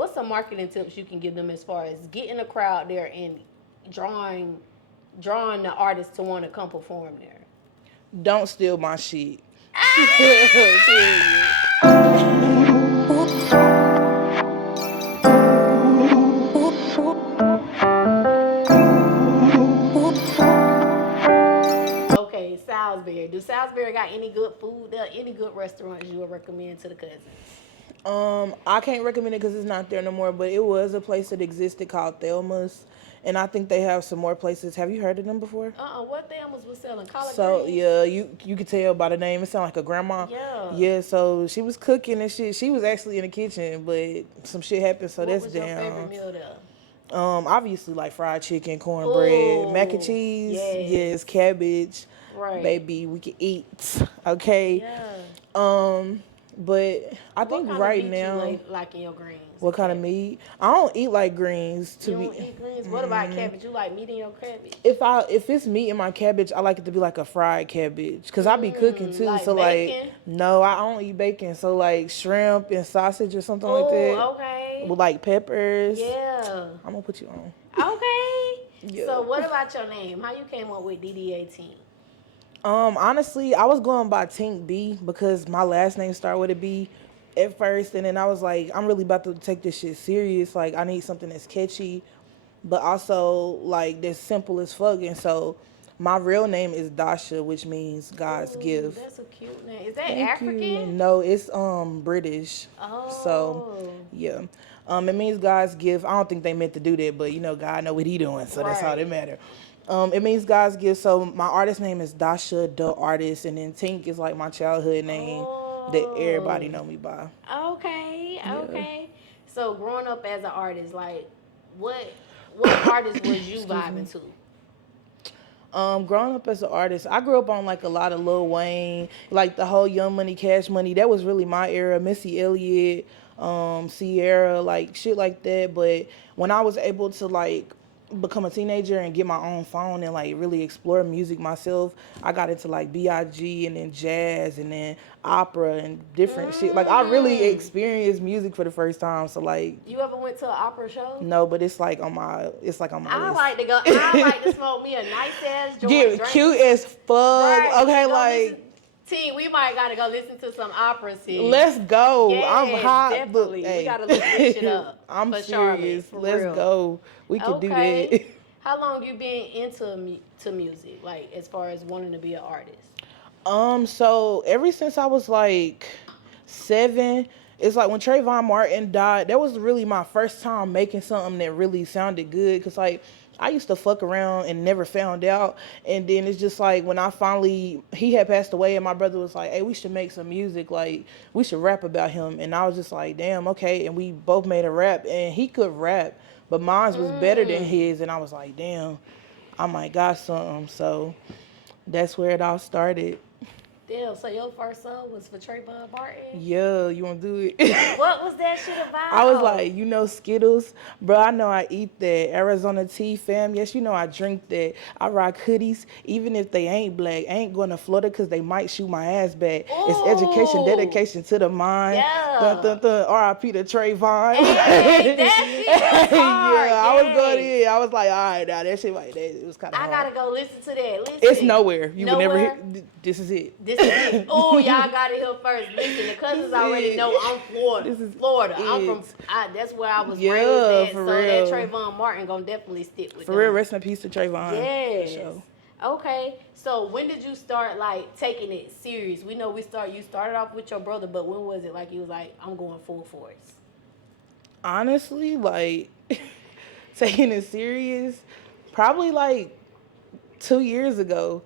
What's some marketing tips you can give them as far as getting a crowd there and drawing the artist to want to come perform there? Don't steal my shit. Okay, Salisbury. Do Salisbury got any good food there? Any good restaurants you would recommend to the cousins? I can't recommend it because it's not there no more. But it was a place that existed called Thelma's, and I think they have some more places. Have you heard of them before? What Thelma's was selling? Collard So greens? yeah, you could tell by the name. It sounded like a grandma. Yeah. Yeah. So she was cooking and shit. She was actually in the kitchen, but some shit happened. So What that's was your down. favorite meal there? Obviously like fried chicken, cornbread, Ooh, mac and cheese. yes. Yes, cabbage. Right. Baby, we can eat. Okay. Yeah. But I think right now. You like in your greens? What kind of meat? I don't eat like greens. You don't eat greens? What about cabbage? You like meat in your cabbage? If it's meat in my cabbage, I like it to be like a fried cabbage, cause I be cooking too. Like so bacon? like, no, I don't eat bacon. So like shrimp and sausage or something like that. Okay. With like peppers. Yeah. I'm gonna put you on. Okay. Yeah. So what about your name? How you came up with DD18? Honestly, I was going by Tink B because my last name started with a B at first, and then I was like, I'm really about to take this shit serious. Like, I need something that's catchy, but also like that's simple as fuck. And so, my real name is Dasha, which means God's gift. That's a cute name. Is that Thank African? you. No, it's British. Oh. So yeah. It means God's gift. I don't think they meant to do that, but you know, God know what He doing, so that's all that matter. It means God's gift. So my artist name is Dasha the artist, and then Tink is like my childhood name that everybody know me by. Okay. Okay. So growing up as an artist, like what artist was you vibing to? Growing up as an artist, I grew up on like a lot of Lil Wayne, like the whole Young Money, Cash Money. That was really my era. Missy Elliott, Sierra, like shit like that. But when I was able to like become a teenager and get my own phone and like really explore music myself, I got into like B.I.G. and then jazz and then opera and different shit. Like I really experienced music for the first time. So like, you ever went to an opera show? No, but it's like on my list. I like to go. I like to smoke me a nice ass joint. Yeah, cute as fuck. Right. Okay, like. T, we might gotta go listen to some opera. Let's go. Yes, I'm hot. Definitely. Hey. We gotta look this shit up. I'm for serious. Charlotte, Let's real. go. We can do that. How long you been into music? Like as far as wanting to be an artist? So ever since I was like 7, it's like when Travon Martin died, that was really my first time making something that really sounded good. Cause like I used to fuck around and never found out. And then it's just like when he had passed away and my brother was like, hey, we should make some music. Like we should rap about him. And I was just like, damn, okay. And we both made a rap and he could rap, but mine was better than his. And I was like, damn, I might got something. So that's where it all started. Damn, so your first song was for Travon Martin? Yeah, you want to do it? What was that shit about? I was like, Skittles? Bro, I know I eat that. Arizona tea, fam. Yes, I drink that. I rock hoodies, even if they ain't black. I ain't going to Florida because they might shoot my ass back. Ooh. It's education, dedication to the mind. Yeah. Dun, dun, dun. R.I.P. to Travon. Hey, that shit was hard. Yeah, I was going in. I was like, all right, now that shit like that. It was kind of hard. I got to go listen to that. Listen. It's nowhere. You nowhere? would never hear. This is it. Oh, y'all got it here first. Listen, the cousins already know I'm Florida. I'm from. That's where I was raised at. So real. that Travon Martin gonna definitely stick with. For real, rest in peace to Travon. Yes. Sure. Okay. So when did you start like taking it serious? We know you started off with your brother, but when was it like you was like, I'm going full force? Honestly, like taking it serious, probably like 2 years ago.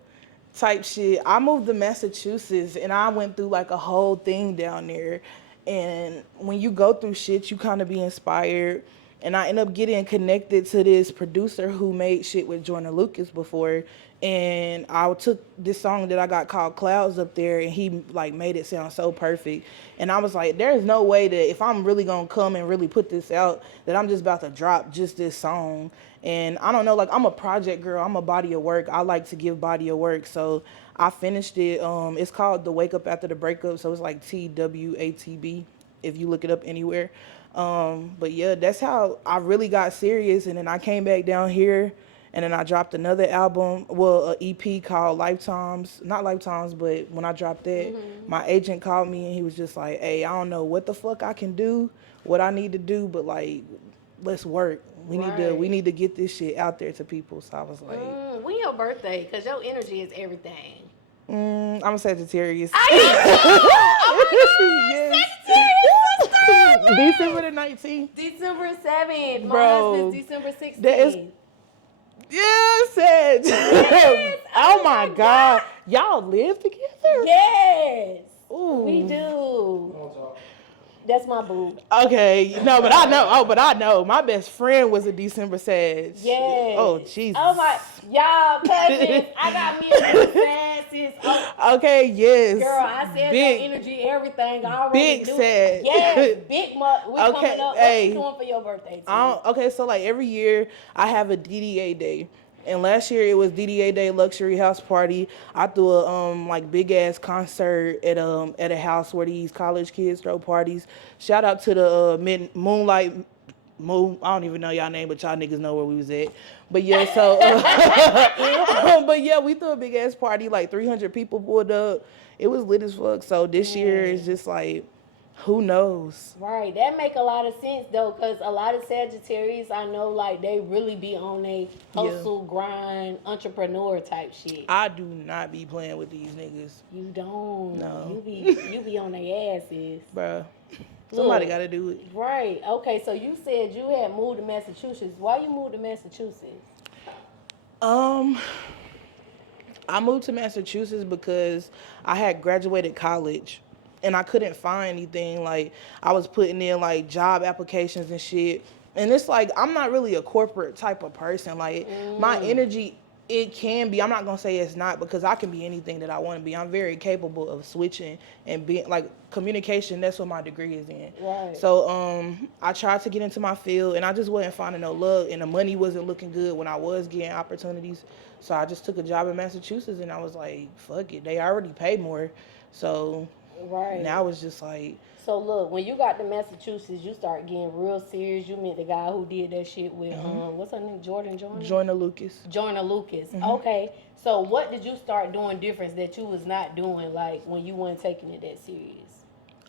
Type shit. I moved to Massachusetts and I went through like a whole thing down there. And when you go through shit, you kind of be inspired. And I ended up getting connected to this producer who made shit with Joyner Lucas before. And I took this song that I got called Clouds up there and he like made it sound so perfect. And I was like, there's no way that if I'm really gonna come and really put this out, that I'm just about to drop just this song. And I don't know, like I'm a project girl, I'm a body of work. I like to give body of work. So I finished it. It's called The Wake Up After the Breakup. So it's like TWATB. if you look it up anywhere. But yeah, that's how I really got serious. And then I came back down here, and then I dropped another album, well, an EP called Lifetimes. Not Lifetimes, but when I dropped that, my agent called me and he was just like, hey, I don't know what the fuck I can do, what I need to do, but like, let's work. We need to get this shit out there to people. So I was like, when your birthday? Because your energy is everything. I'm a Sagittarius. Yes. Sagittarius. December the 19th. December 7th. My Bro, husband's December 16th. Yes, Sag. Yes. Oh my God. Y'all live together? Yes. Ooh. We do. That's my boo. Okay, no, but I know. Oh, but I know. My best friend was a December Sag. Yes. Oh, Jesus. Oh my, y'all cousins. I got me a Sagittarius. Oh, okay, yes. girl, I said big, your energy, everything. I already big knew. Sag. Yes, big month. We Okay, coming up. hey. What you doing for your birthday? Okay, so like every year I have a DDA day. And last year it was DDA Day Luxury House Party. I threw a like big ass concert at a house where these college kids throw parties. Shout out to the Moonlight Moon. I don't even know y'all name, but y'all niggas know where we was at. But yeah, so but yeah, we threw a big ass party. Like 300 people pulled up. It was lit as fuck. So this year is just like, who knows? Right, that make a lot of sense though, cause a lot of Sagittarius I know like they really be on a hustle, grind, entrepreneur type shit. I do not be playing with these niggas. You don't. No. You be on their asses. Bruh. Somebody got to do it. Right. Okay, so you said you had moved to Massachusetts. Why you moved to Massachusetts? I moved to Massachusetts because I had graduated college and I couldn't find anything. Like, I was putting in like job applications and shit. And it's like, I'm not really a corporate type of person. Like, my energy, it can be, I'm not going to say it's not, because I can be anything that I want to be. I'm very capable of switching and being, like, communication, that's what my degree is in. Right. So, I tried to get into my field, and I just wasn't finding no luck, and the money wasn't looking good when I was getting opportunities. So I just took a job in Massachusetts, and I was like, fuck it, they already pay more. So now it's just like... So look, when you got to Massachusetts, you start getting real serious. You met the guy who did that shit with, what's her name, Joyner Lucas. Okay, so what did you start doing different that you was not doing, like, when you weren't taking it that serious?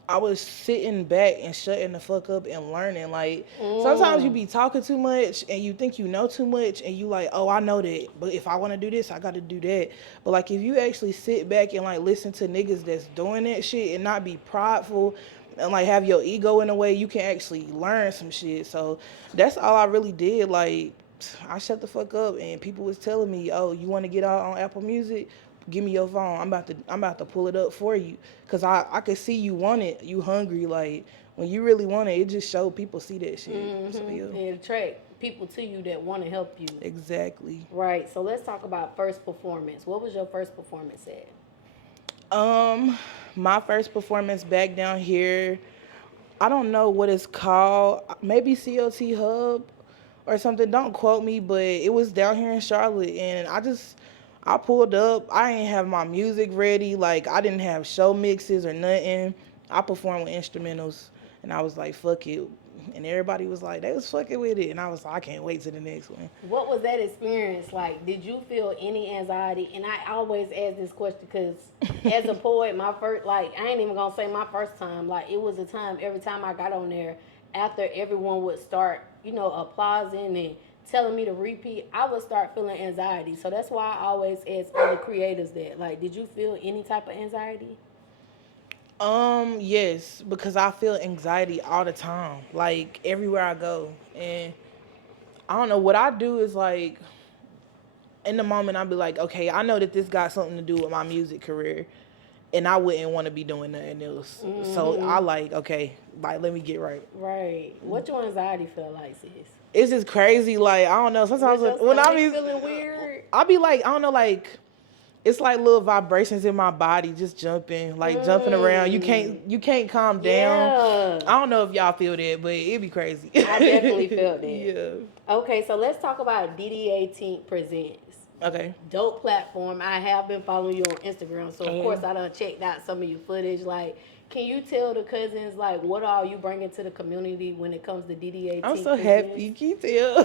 I was sitting back and shutting the fuck up and learning. Like, sometimes you be talking too much and you think you know too much and you like, oh, I know that, but if I want to do this, I got to do that. But like, if you actually sit back and like listen to niggas that's doing that shit and not be prideful and like have your ego in a way, you can actually learn some shit. So that's all I really did. Like, I shut the fuck up and people was telling me, oh, you want to get out on Apple Music? Give me your phone. I'm about to pull it up for you. Cause I could see you want it. You hungry. Like, when you really want it, it just show people see that shit. So, yeah. It attract people to you that want to help you. Exactly. Right. So let's talk about first performance. What was your first performance at? My first performance back down here, I don't know what it's called. Maybe COT Hub or something. Don't quote me, but it was down here in Charlotte, and I pulled up. I didn't have my music ready. Like, I didn't have show mixes or nothing. I performed with instrumentals, and I was like, fuck it. And everybody was like, they was fucking with it. And I was like, I can't wait to the next one. What was that experience like? Did you feel any anxiety? And I always ask this question because as a poet, my first, like, I ain't even going to say my first time. Like, it was a time, every time I got on there, after everyone would start, applauding and telling me to repeat, I would start feeling anxiety. So that's why I always ask other creators that. Like, did you feel any type of anxiety? Yes, because I feel anxiety all the time, like everywhere I go. And I don't know, what I do is like, in the moment I'll be like, okay, I know that this got something to do with my music career and I wouldn't want to be doing nothing else. So I like, okay, like, let me get right. Right. What your anxiety feel like, sis? It's just crazy. Like, I don't know, sometimes when I be feeling weird, I be like, I don't know, like, it's like little vibrations in my body just jumping, like jumping around. You can't calm down. Yeah. I don't know if y'all feel that, but it'd be crazy. I definitely felt that. Yeah. Okay, so let's talk about DDA Tink Presents. Okay. Dope platform. I have been following you on Instagram, so of course I done checked out some of your footage. Like, can you tell the cousins like what all you bringing to the community when it comes to DDA? I'm Tink so presents? happy. Can you tell?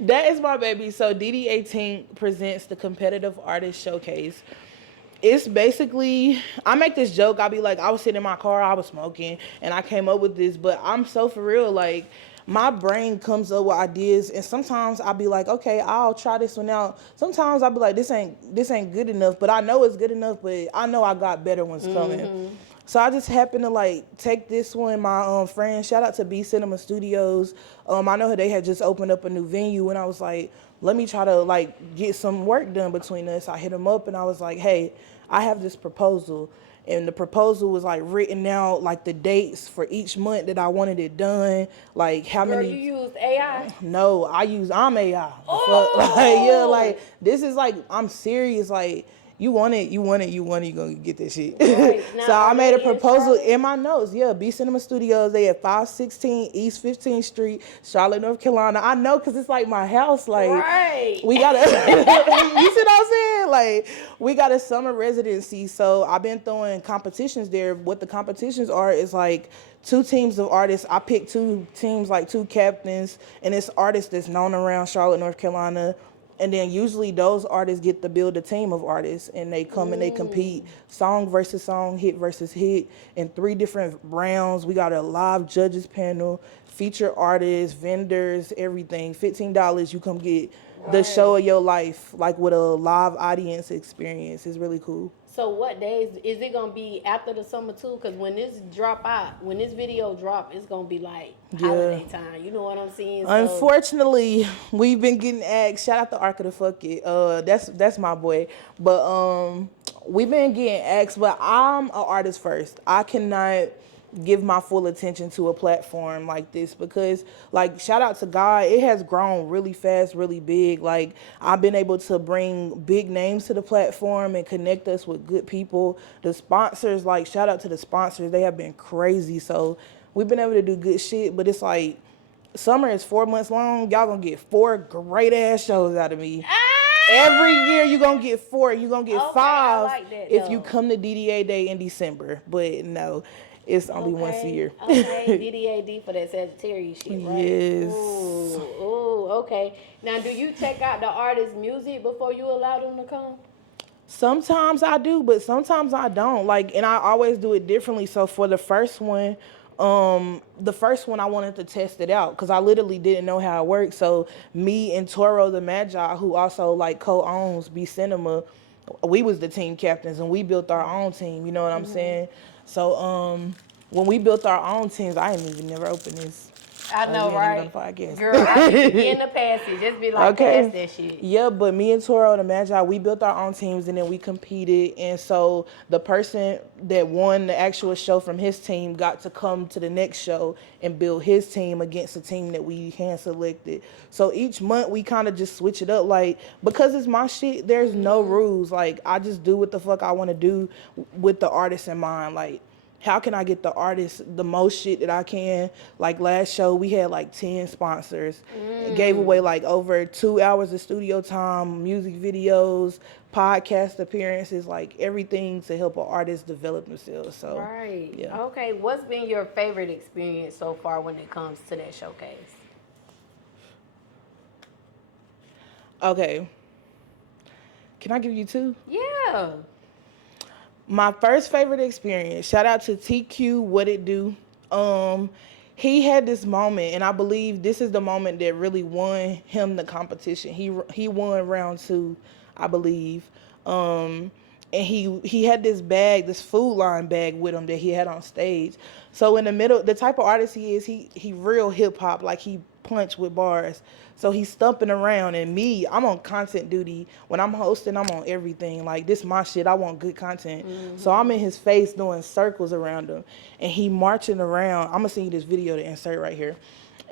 That is my baby. So DDA Tink presents the Competitive Artist Showcase. It's basically, I make this joke. I'll be like, I was sitting in my car, I was smoking, and I came up with this. But I'm so for real, like, my brain comes up with ideas, and sometimes I'll be like, okay, I'll try this one out. Sometimes I'll be like, this ain't good enough, but I know it's good enough, but I know I got better ones coming. So I just happened to like take this one. My friend, shout out to B Cinema Studios. I know they had just opened up a new venue, and I was like, let me try to like get some work done between us. I hit him up and I was like, hey, I have this proposal. And the proposal was like written out, like the dates for each month that I wanted it done, like how Girl, many. you used AI? No, I'm AI. Oh! Like, yeah, like this is like I'm serious. Like you want it, you gonna get this shit. Right. So Now, I made a are they in proposal Charlotte? in my notes. Yeah, B Cinema Studios. They at 516 East 15th Street, Charlotte, North Carolina. I know because it's like my house. Like Right. we got a, you see what I'm saying? Like we got a summer residency. So I've been throwing competitions there. What the competitions are is like 2 teams of artists. I picked 2 teams, like 2 captains, and it's artists that's known around Charlotte, North Carolina. And then usually those artists get to build a team of artists, and they come and they compete song versus song, hit versus hit in 3 different rounds. We got a live judges panel, feature artists, vendors, everything. $15, you come get the show of your life, like with a live audience experience. It's really cool. So what days is it gonna be after the summer too? Because when this video drop, it's gonna be like holiday time. You know what I'm saying? So, unfortunately, we've been getting asked. Shout out to Arca to Fuck It. That's my boy. But we've been getting asked. But I'm an artist first. I cannot give my full attention to a platform like this because, like, shout out to God, it has grown really fast, really big. Like, I've been able to bring big names to the platform and connect us with good people. The sponsors, like, shout out to the sponsors, they have been crazy. So we've been able to do good shit, but it's like summer is 4 months long. Y'all gonna get 4 great ass shows out of me. Every year you gonna get 4. You gonna get 5 like that, if though. you come to DDA Day in December. But no, it's only once a year. Okay, DDAD for that Sagittarius shit, right? Yes. Ooh, okay. Now, do you check out the artist's music before you allow them to come? Sometimes I do, but sometimes I don't. Like, and I always do it differently. So for the first one I wanted to test it out because I literally didn't know how it worked. So me and Toro the Magi, who also like co-owns B Cinema, we was the team captains and we built our own team. You know what I'm saying? So when we built our own teams, I ain't even never opened this. I know, right? Podcast. Girl, I just be in the passage. Just be like, pass that shit. Yeah, but me and Toro the Magi, we built our own teams and then we competed. And so the person that won the actual show from his team got to come to the next show and build his team against a team that we hand selected. So each month we kind of just switch it up. Like, because it's my shit, there's no rules. Like, I just do what the fuck I want to do with the artist in mind. Like, how can I get the artist the most shit that I can? Like last show, we had like 10 sponsors. And gave away like over 2 hours of studio time, music videos, podcast appearances, like everything to help an artist develop themselves. So, right. Yeah. Okay, what's been your favorite experience so far when it comes to that showcase? Okay. Can I give you 2? Yeah. My first favorite experience, shout out to TQ, What It Do. He had this moment, and I believe this is the moment that really won him the competition. He won round 2, I believe. And he had this bag, this food line bag with him that he had on stage. So in the middle, the type of artist he is, he real hip hop, like he punch with bars. So he's stumping around, and me, I'm on content duty. When I'm hosting, I'm on everything. Like, this my shit. I want good content. So I'm in his face doing circles around him, and he marching around. I'm gonna send you this video to insert right here.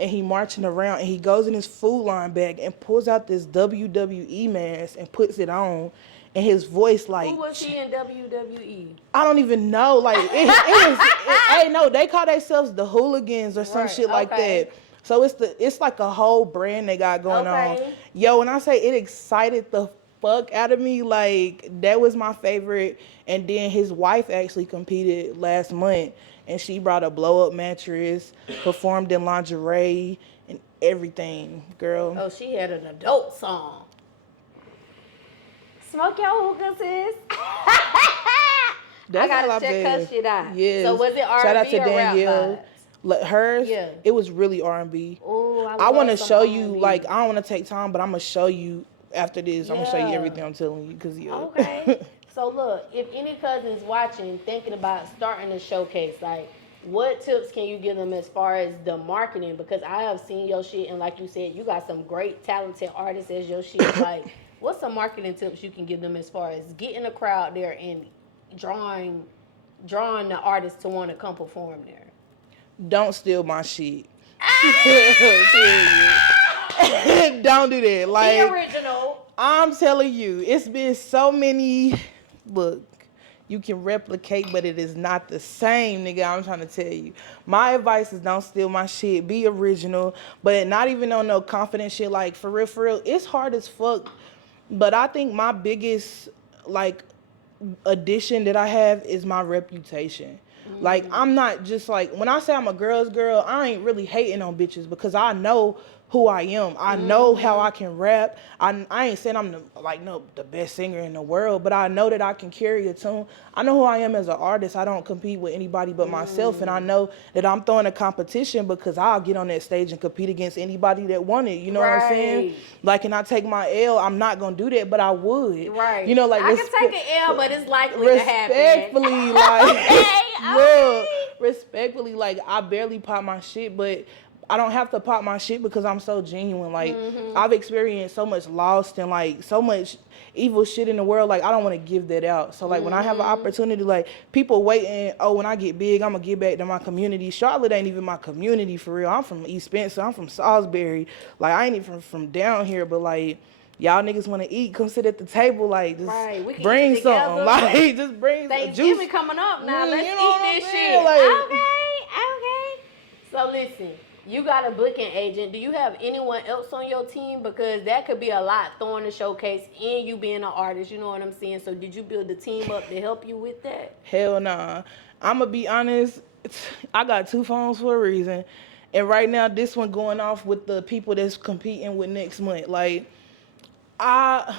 And he marching around, and he goes in his food line bag and pulls out this WWE mask and puts it on. And his voice like... Who was he in WWE? I don't even know. Like, it was... hey, no, they call themselves the Hooligans or some shit like that. So it's like a whole brand they got going on. Okay. Yo, when I say it excited the fuck out of me, like that was my favorite. And then his wife actually competed last month, and she brought a blow up mattress, performed in lingerie and everything, girl. Oh, she had an adult song. Smoke your hookah, sis. That's I all gotta check her bet. shit out. Yes. So was it R&B Shout out to or rap Danielle. vibes? Hers, Yeah. it was really R&B. Ooh, I want to love some show you, R&B. like, I don't want to take time, but I'm going to show you after this. I'm going to show you Yeah. everything I'm telling you. Cause, yeah. Okay. So look, if any cousins watching, thinking about starting a showcase, like, what tips can you give them as far as the marketing? Because I have seen your shit, and like you said, you got some great talented artists as your shit. Like, what's some marketing tips you can give them as far as getting the crowd there and drawing the artists to want to come perform there? Don't steal my shit. Don't do that. Like, The original. I'm telling you, it's been so many. Look, you can replicate, but it is not the same, nigga. I'm trying to tell you. My advice is don't steal my shit. Be original, but not even on no confident shit. Like, for real, it's hard as fuck. But I think my biggest, like, addition that I have is my reputation. Like, I'm not just like, when I say I'm a girl's girl, I ain't really hating on bitches because I know who I am. I know how I can rap. I ain't saying I'm the best singer in the world, but I know that I can carry a tune. I know who I am as an artist. I don't compete with anybody but myself, and I know that I'm throwing a competition because I'll get on that stage and compete against anybody that won it. You know what I'm saying? Like, and I take my L, I'm not gonna do that, but I would. Right. You know, like, I can take an L, but it's likely to happen. Respectfully, like, Okay. look, respectfully, like, I barely pop my shit, but I don't have to pop my shit because I'm so genuine. Like, I've experienced so much lost and, like, so much evil shit in the world. Like, I don't want to give that out. So, like, when I have an opportunity, like, people waiting, oh, when I get big, I'm going to get back to my community. Charlotte ain't even my community for real. I'm from East Spencer. I'm from Salisbury. Like, I ain't even from down here, but, like, y'all niggas want to eat, come sit at the table, like, just We can bring eat something. together. Like, just bring Thanksgiving juice. coming up now. Let's you know what I'm eat this saying? shit. Like- Okay. So listen, you got a booking agent. Do you have anyone else on your team? Because that could be a lot throwing the showcase and you being an artist. You know what I'm saying? So did you build a team up to help you with that? Hell nah. I'm going to be honest. I got 2 phones for a reason. And right now, this one going off with the people that's competing with next month. Like, I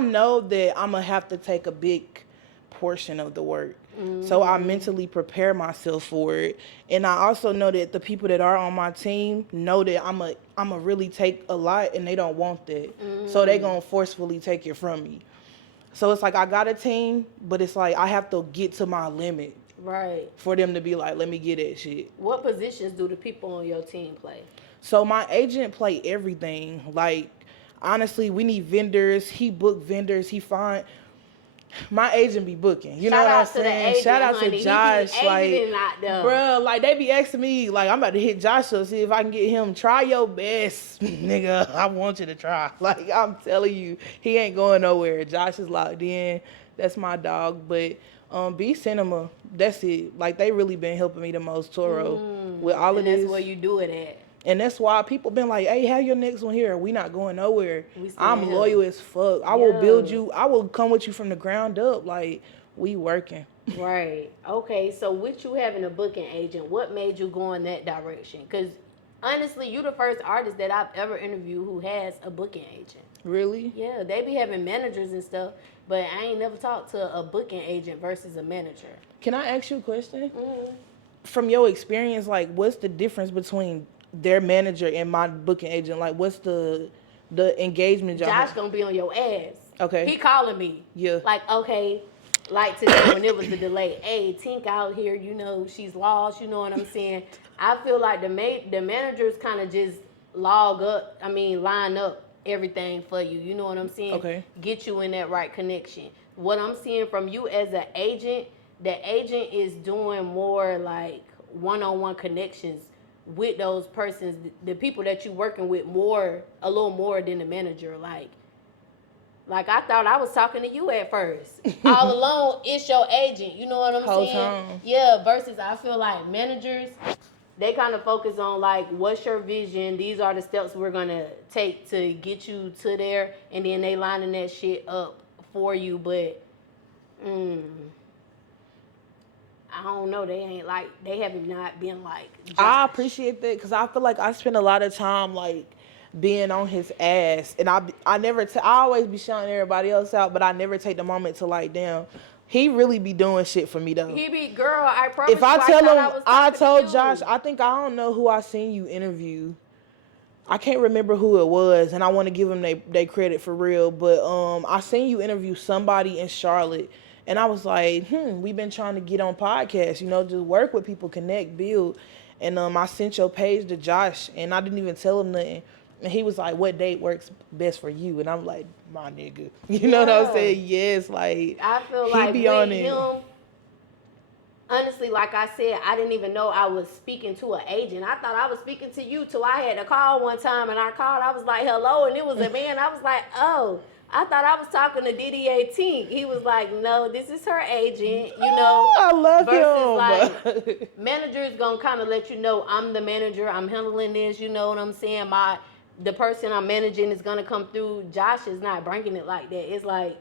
know that I'm going to have to take a big portion of the work. So I mentally prepare myself for it. And I also know that the people that are on my team know that I'm a really take a lot and they don't want that. So they going to forcefully take it from me. So it's like I got a team, but it's like I have to get to my limit. Right. For them to be like, let me get that shit. What positions do the people on your team play? So my agent play everything. Like, honestly, we need vendors. He book vendors. He find... My agent be booking. You know what I'm saying? Shout out to Josh. Like, bruh, like, they be asking me, like, I'm about to hit Josh up, see if I can get him. Try your best, nigga. I want you to try. Like, I'm telling you, he ain't going nowhere. Josh is locked in. That's my dog. But B Cinema, that's it. Like, they really been helping me the most, Toro, with all of this. That's where you do it at. And that's why people been like, hey, have your next one here. We not going nowhere. I'm loyal as fuck. I will build you. I will come with you from the ground up. Like, we working. Right. Okay, so with you having a booking agent, what made you go in that direction? Because, honestly, you the first artist that I've ever interviewed who has a booking agent. Really? Yeah, they be having managers and stuff, but I ain't never talked to a booking agent versus a manager. Can I ask you a question? From your experience, like, what's the difference between their manager and my booking agent? Like, what's the engagement job? Josh gonna be on your ass. Okay. He calling me. Yeah. Like, okay, like today when it was the delay. Hey, Tink out here, you know, she's lost, you know what I'm saying? I feel like the managers kind of just line up everything for you. You know what I'm saying? Okay. Get you in that right connection. What I'm seeing from you as an agent, the agent is doing more like one-on-one connections with those persons, the people that you working with a little more than the manager. Like I thought I was talking to you at first. All along, it's your agent. You know what I'm saying? Time. Yeah, versus I feel like managers, they kind of focus on like, what's your vision? These are the steps we're gonna take to get you to there, and then they lining that shit up for you. But I don't know. They ain't like, they haven't not been like Josh. I appreciate that because I feel like I spend a lot of time like being on his ass, and I always be shouting everybody else out, but I never take the moment to like, damn, he really be doing shit for me though. He be, girl, I promise if I you, tell him, I to told you. Josh, I don't know who I seen you interview. I can't remember who it was, and I want to give them they credit for real, but I seen you interview somebody in Charlotte, and I was like, we've been trying to get on podcasts, you know, just work with people, connect, build, and I sent your page to Josh, and I didn't even tell him nothing, and he was like, what date works best for you? And I'm like, my nigga, you know what I'm saying? Yes, like, I feel he like be with on it. him, honestly, like I said, I didn't even know I was speaking to an agent. I thought I was speaking to you till I had to call one time, and I called. I was like, hello, and it was a man. I was like, oh, I thought I was talking to Tink. He was like, no, this is her agent, you know. I love versus him. like, manager's going to kind of let you know, I'm the manager. I'm handling this, you know what I'm saying? The person I'm managing is going to come through. Josh is not bringing it like that. It's like,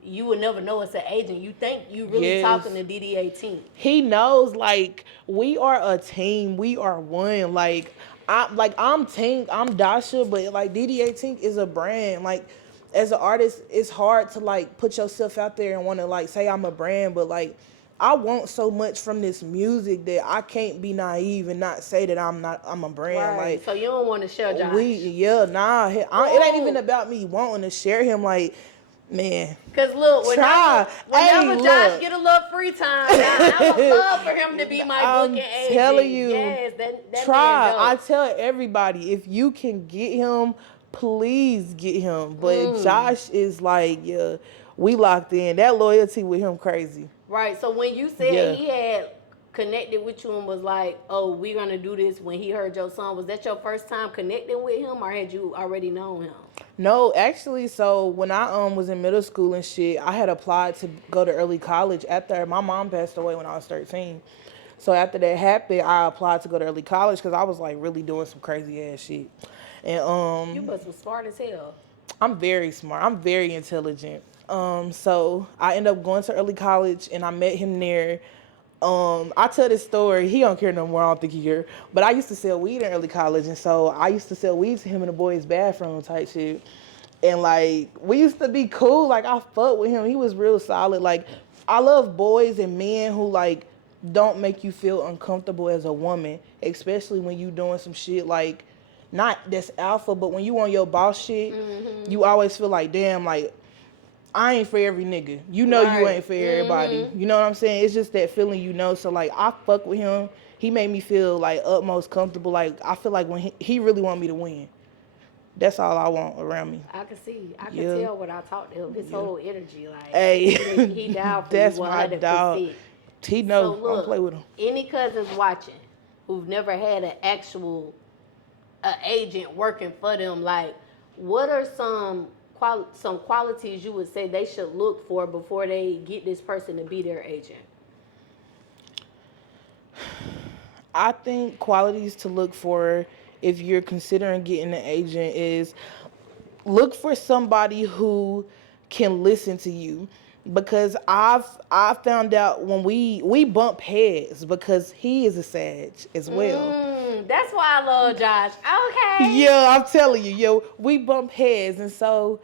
you would never know it's an agent. You think you really talking to Tink. He knows, like, we are a team. We are one. Like, I'm Tink, I'm Dasha, but like Tink is a brand. Like, as an artist, it's hard to like put yourself out there and want to like say I'm a brand, but like I want so much from this music that I can't be naive and not say that I'm a brand. Right. Like, so you don't want to share Josh. It ain't even about me wanting to share him. Like, man. Cause look, whenever Josh get a little free time, I would love for him to be my booking agent. I'm telling you, yes, that try. I tell everybody, if you can get him, please get him. But Josh is like, yeah, we locked in. That loyalty with him crazy. Right. So when you said he had connected with you and was like, oh, we're gonna do this when he heard your song, was that your first time connecting with him, or had you already known him? No, actually, so when I was in middle school and shit, I had applied to go to early college after my mom passed away when I was 13. So after that happened, I applied to go to early college because I was like really doing some crazy ass shit. And you must be smart as hell. I'm very smart. I'm very intelligent. So I ended up going to early college and I met him there. I tell this story. He don't care no more. I don't think he care. But I used to sell weed in early college, and so I used to sell weed to him in the boys' bathroom type shit. And like we used to be cool. Like I fucked with him. He was real solid. Like I love boys and men who like don't make you feel uncomfortable as a woman, especially when you doing some shit like not that's alpha, but when you on your boss shit, you always feel like damn, like I ain't for every nigga. You know you ain't for everybody. You know what I'm saying? It's just that feeling, you know. So, like, I fuck with him. He made me feel, like, utmost comfortable. Like, I feel like when he really want me to win. That's all I want around me. I can see. I can tell when I talk to him. His whole energy, like, hey, he down for that's you 100%. my dog. He knows. So, look, I'll play with him. Any cousins watching who've never had an actual agent working for them, like, what are some qualities you would say they should look for before they get this person to be their agent? I think qualities to look for if you're considering getting an agent is look for somebody who can listen to you. Because I found out when we bump heads because he is a Sag as well. That's why I love Josh. Okay. Yeah, I'm telling you, we bump heads, and so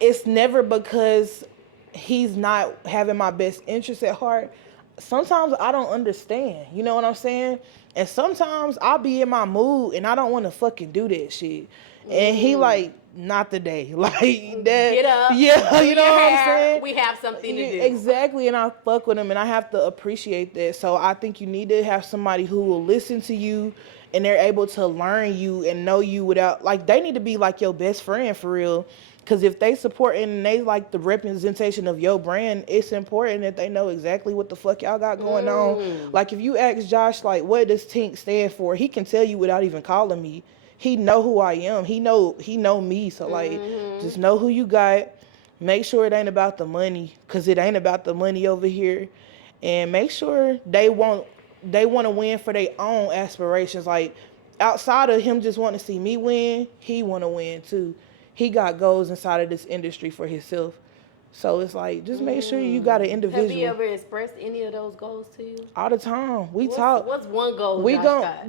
it's never because he's not having my best interest at heart. Sometimes I don't understand, you know what I'm saying? And sometimes I'll be in my mood and I don't want to fucking do that shit. And he like, not today. Like that. Get up. Yeah, you know what I'm saying? We have something to do. Exactly, and I fuck with him and I have to appreciate that. So I think you need to have somebody who will listen to you and they're able to learn you and know you without, like, they need to be like your best friend for real. Because if they support and they like the representation of your brand, it's important that they know exactly what the fuck y'all got going on. Like, if you ask Josh, like, what does Tink stand for? He can tell you without even calling me. He know who I am. He know me. So, like, just know who you got. Make sure it ain't about the money, because it ain't about the money over here. And make sure they want they want to win for their own aspirations. Like, outside of him just wanting to see me win, he want to win too. He got goals inside of this industry for himself. So it's like, just make sure you got an individual. Have you ever expressed any of those goals to you? All the time. We talk. What's one goal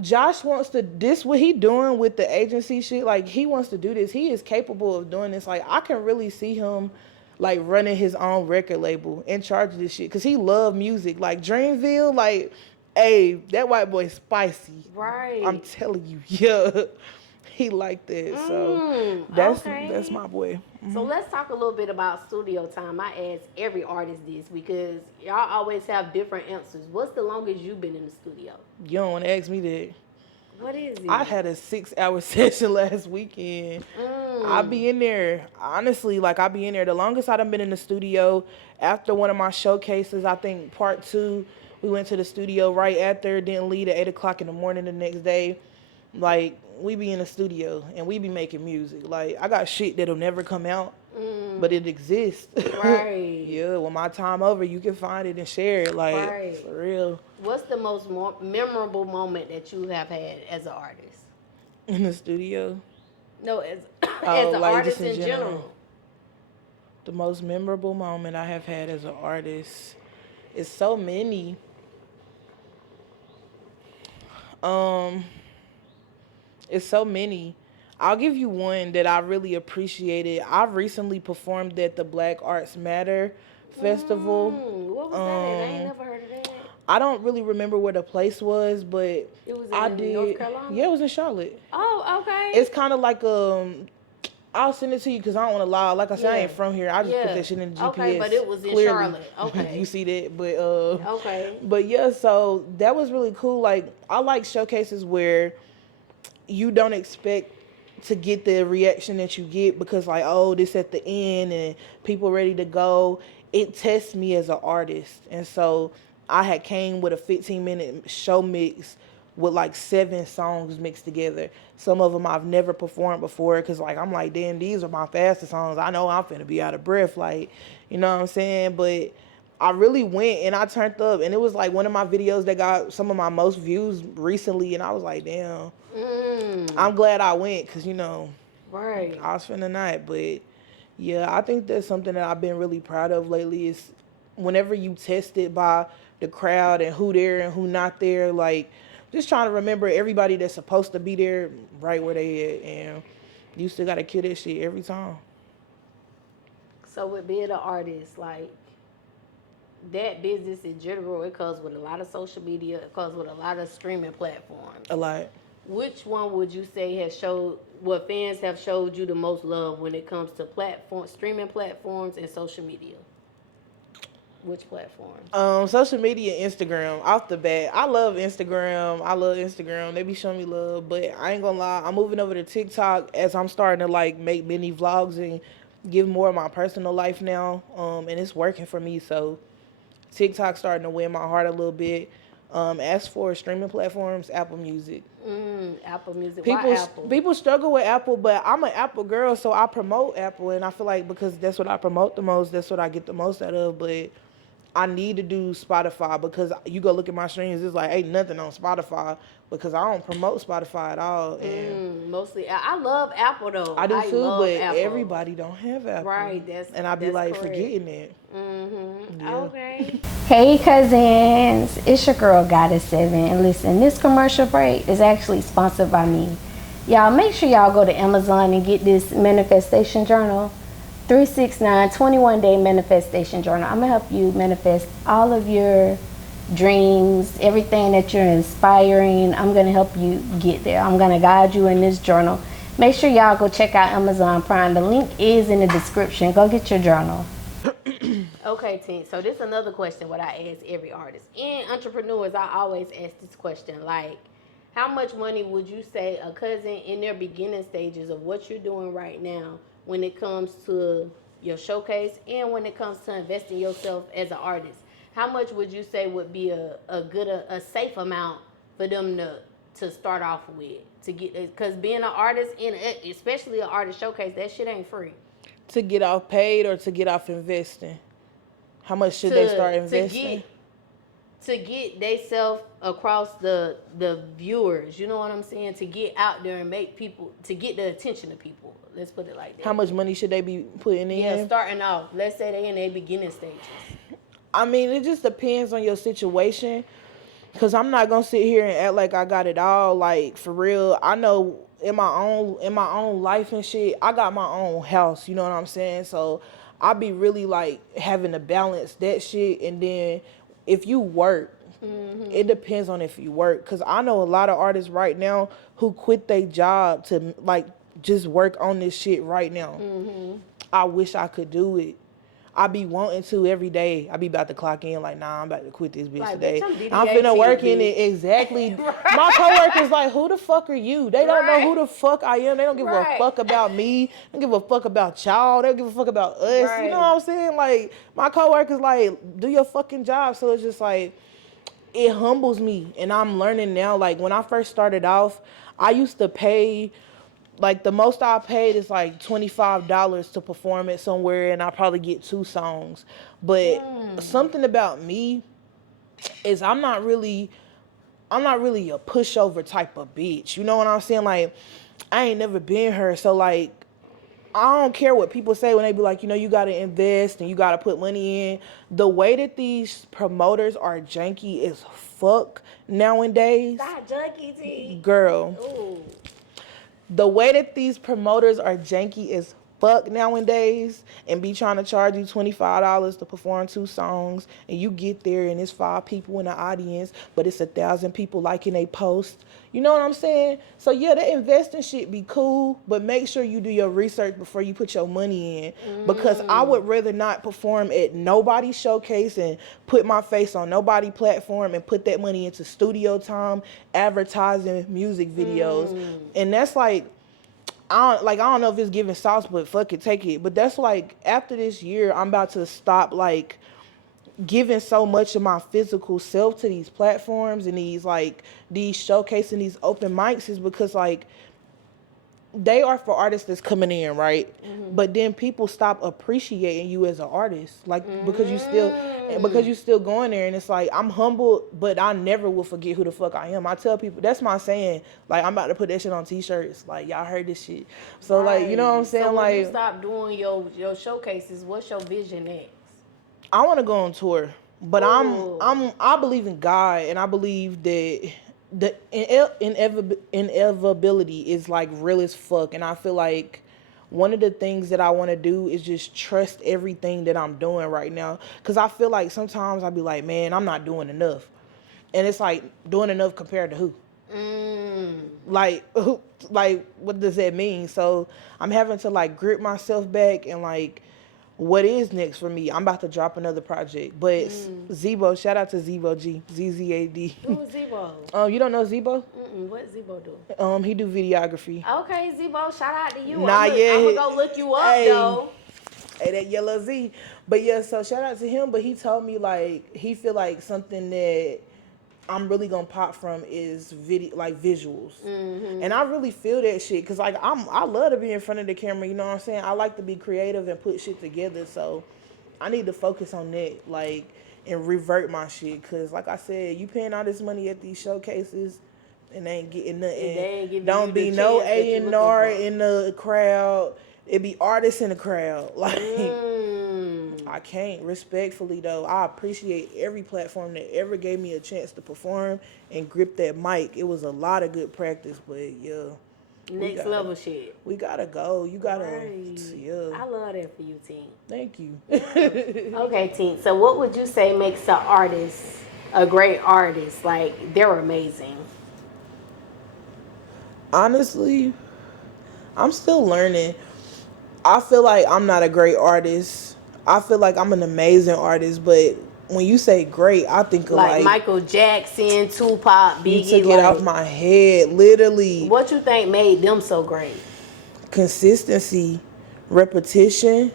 Josh wants to, this what he doing with the agency shit, like, he wants to do this. He is capable of doing this. Like, I can really see him, like, running his own record label, in charge of this shit. Because he love music. Like, Dreamville, like, hey, that white boy spicy. Right. I'm telling you, yeah. He like that. So that's my boy. Mm-hmm. So let's talk a little bit about studio time. I ask every artist this because y'all always have different answers. What's the longest you've been in the studio? You don't want to ask me that. What is it? I had a 6-hour session last weekend. I be in there, honestly, like, I be in there. The longest I've been in the studio, after one of my showcases, I think part 2, we went to the studio right after, didn't leave at 8 o'clock in the morning the next day. Like, we be in the studio and we be making music. Like, I got shit that'll never come out, but it exists. Right. Yeah, when my time over, you can find it and share it. Like, for real. What's the most memorable moment that you have had as an artist? In the studio? No, as an like, artist in general. The most memorable moment I have had as an artist is so many. It's so many. I'll give you one that I really appreciated. I've recently performed at the Black Arts Matter Festival. What was that? I ain't never heard of that. I don't really remember where the place was, but it was in North Carolina? Yeah, it was in Charlotte. Oh, okay. It's kind of like I'll send it to you because I don't want to lie. Like I said, I ain't from here. I just put that shit in the GPS. Okay, but it was in Charlotte. Okay. You see that? But okay. But yeah, so that was really cool. Like, I like showcases where you don't expect to get the reaction that you get because, like, oh, this at the end and people ready to go. It tests me as an artist. And so I had came with a 15-minute show mix with like 7 songs mixed together. Some of them I've never performed before because, like, I'm like, damn, these are my fastest songs. I know I'm finna be out of breath, like, you know what I'm saying? But I really went and I turned up, and it was like one of my videos that got some of my most views recently, and I was like, damn, I'm glad I went because, you know, right, I was finna not. But yeah, I think that's something that I've been really proud of lately is whenever you test it by the crowd and who there and who not there, like, just trying to remember everybody that's supposed to be there right where they at, and you still gotta kill that shit every time. So with being an artist, like, that business in general, it comes with a lot of social media, it comes with a lot of streaming platforms. A lot. Which one would you say has showed, what fans have showed you the most love when it comes to streaming platforms and social media? Which platform? Social media, Instagram, off the bat. I love Instagram. They be showing me love, but I ain't gonna lie, I'm moving over to TikTok as I'm starting to, like, make mini vlogs and give more of my personal life now. And it's working for me, so TikTok starting to win my heart a little bit. As for streaming platforms, Apple Music. Apple Music. Why Apple? People struggle with Apple, but I'm an Apple girl, so I promote Apple, and I feel like because that's what I promote the most, that's what I get the most out of. But I need to do Spotify because you go look at my streams, it's like ain't nothing on Spotify because I don't promote Spotify at all. And mostly, I love Apple though. I do too, but Apple. Everybody don't have Apple. Right, and I be like correct. forgetting it. Yeah. Okay. Hey Cuzns, it's your girl Goddess7, and listen, this commercial break is actually sponsored by me. Y'all make sure y'all go to Amazon and get this manifestation journal. 369 21-day manifestation journal. I'm gonna help you manifest all of your dreams, everything that you're inspiring. I'm gonna help you get there. I'm gonna guide you in this journal. Make sure y'all go check out Amazon Prime. The link is in the description. Go get your journal. Okay, Tink. So this is another question what I ask every artist. And entrepreneurs, I always ask this question, like, how much money would you say a Cuzn in their beginning stages of what you're doing right now when it comes to your showcase and when it comes to investing yourself as an artist? How much would you say would be a safe amount for them to start off with to get? Because being an artist, and especially an artist showcase, that shit ain't free. To get off paid or to get off investing? How much should they start investing? to get theyself across the viewers, you know what I'm saying? To get out there and make people, to get the attention of people. Let's put it like that. How much money should they be putting in? Yeah, starting off. Let's say they in their beginning stages. I mean, it just depends on your situation. Cause I'm not gonna sit here and act like I got it all. Like, for real, I know in my own life and shit, I got my own house. You know what I'm saying? So I be really like having to balance that shit. And then if you work, it depends on if you work. Cause I know a lot of artists right now who quit their job to like just work on this shit right now. I wish I could do it. I be wanting to every day. I be about to clock in like, nah, I'm about to quit this bitch like, today. Bitch, I'm finna work in it. Exactly. Right. My coworkers like, who the fuck are you? They don't know who the fuck I am. They don't give a fuck about me. They don't give a fuck about y'all. They don't give a fuck about us. Right. You know what I'm saying? Like, my coworkers like, do your fucking job. So it's just like, it humbles me. And I'm learning now. Like, when I first started off, I used to pay, like, the most I paid is like $25 to perform it somewhere, and I probably get 2 songs. But something about me is I'm not really a pushover type of bitch. You know what I'm saying? Like, I ain't never been her, so like, I don't care what people say when they be like, you know, you gotta invest and you gotta put money in. The way that these promoters are janky as fuck nowadays. Not junky, T. Girl. Ooh. The way that these promoters are janky as fuck nowadays and be trying to charge you $25 to perform 2 songs, and you get there and it's 5 people in the audience, but it's 1,000 people liking a post. You know what I'm saying? So yeah, that investing shit be cool, but make sure you do your research before you put your money in. Because I would rather not perform at nobody's showcase and put my face on nobody's platform and put that money into studio time, advertising, music videos. And that's like, I don't know if it's giving sauce, but fuck it, take it. But that's like, after this year, I'm about to stop like giving so much of my physical self to these platforms and these showcasing these open mics, is because like, they are for artists that's coming in, right? But then people stop appreciating you as an artist, like, because you still going there. And it's like, I'm humble, but I never will forget who the fuck I am. I tell people, that's my saying, like, I'm about to put that shit on t-shirts, like, y'all heard this shit. So like, you know what I'm saying? So when like, you stop doing your showcases, what's your vision next? I want to go on tour, but I believe in God, and I believe that the inevitability is like real as fuck. And I feel like one of the things that I want to do is just trust everything that I'm doing right now. Because I feel like sometimes I'll be like, man, I'm not doing enough. And it's like, doing enough compared to who? Like, what does that mean? So I'm having to like grip myself back and like, what is next for me? I'm about to drop another project. But Zebo, shout out to Zebo G, ZZAD. Who's Zebo? Oh, you don't know Zebo? What Zebo do? He do videography. Okay, Zebo, shout out to you. Not yet. I'm gonna go look you up, though. Hey, that yellow Z. But yeah, so shout out to him. But he told me like, he feel like something that I'm really gonna pop from is video, like visuals. And I really feel that shit, cause like I love to be in front of the camera, you know what I'm saying? I like to be creative and put shit together, so I need to focus on that, like, and revert my shit, cause like I said, you paying all this money at these showcases and they ain't getting nothing. Don't be no A&R in the crowd. It be artists in the crowd. Like, I can't. Respectfully, though, I appreciate every platform that ever gave me a chance to perform and grip that mic. It was a lot of good practice, but yeah. Next level shit. We gotta go. You gotta, yeah. I love that for you, Tink. Thank you. Okay, Tink. So what would you say makes an artist a great artist? Like, they're amazing. Honestly, I'm still learning. I feel like I'm not a great artist. I feel like I'm an amazing artist, but when you say great, I think of like Michael Jackson, Tupac, Biggie. You took it off my head, literally. What you think made them so great? Consistency, repetition,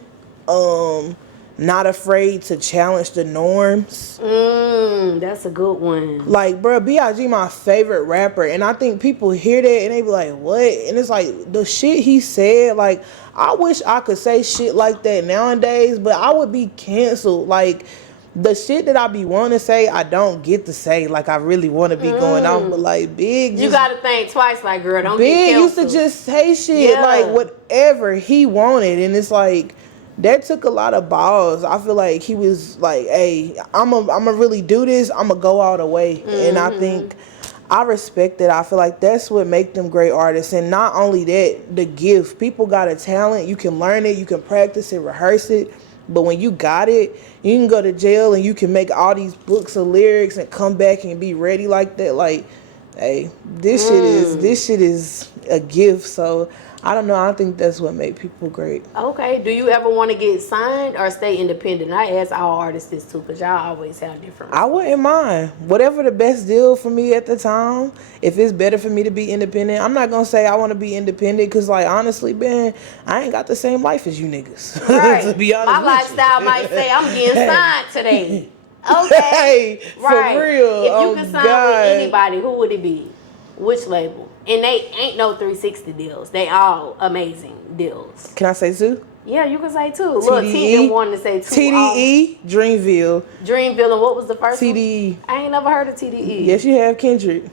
not afraid to challenge the norms. That's a good one. Like, bro, B.I.G. my favorite rapper, and I think people hear that and they be like, what? And it's like, the shit he said, like, I wish I could say shit like that nowadays, but I would be canceled. Like, the shit that I be wanting to say, I don't get to say. Like, I really want to be going off, but like Big, you gotta think twice. Like, girl, don't Big get used to just say shit like whatever he wanted, and it's like that took a lot of balls. I feel like he was like, "Hey, I'm a really do this. I'm gonna go all the way," and I think I respect it. I feel like that's what make them great artists, and not only that, the gift. People got a talent. You can learn it. You can practice it, rehearse it. But when you got it, you can go to jail and you can make all these books of lyrics and come back and be ready like that. Like, hey, this shit is a gift. So I don't know. I think that's what made people great. Okay. Do you ever want to get signed or stay independent? I ask all artists this too, because y'all always have different. I wouldn't mind. Whatever the best deal for me at the time. If it's better for me to be independent, I'm not gonna say I want to be independent, because like honestly, man, I ain't got the same life as you niggas. Right. To be honest, my lifestyle might say I'm getting signed today. Okay. Hey, right. For real. If you could sign with anybody, who would it be? Which label? And they ain't no 360 deals. They all amazing deals. Can I say two? Yeah, you can say two. Look, Tink didn't want to say two. TDE, Dreamville. Dreamville, and what was the first TDE. one? I ain't never heard of TDE. Yes, you have Kendrick.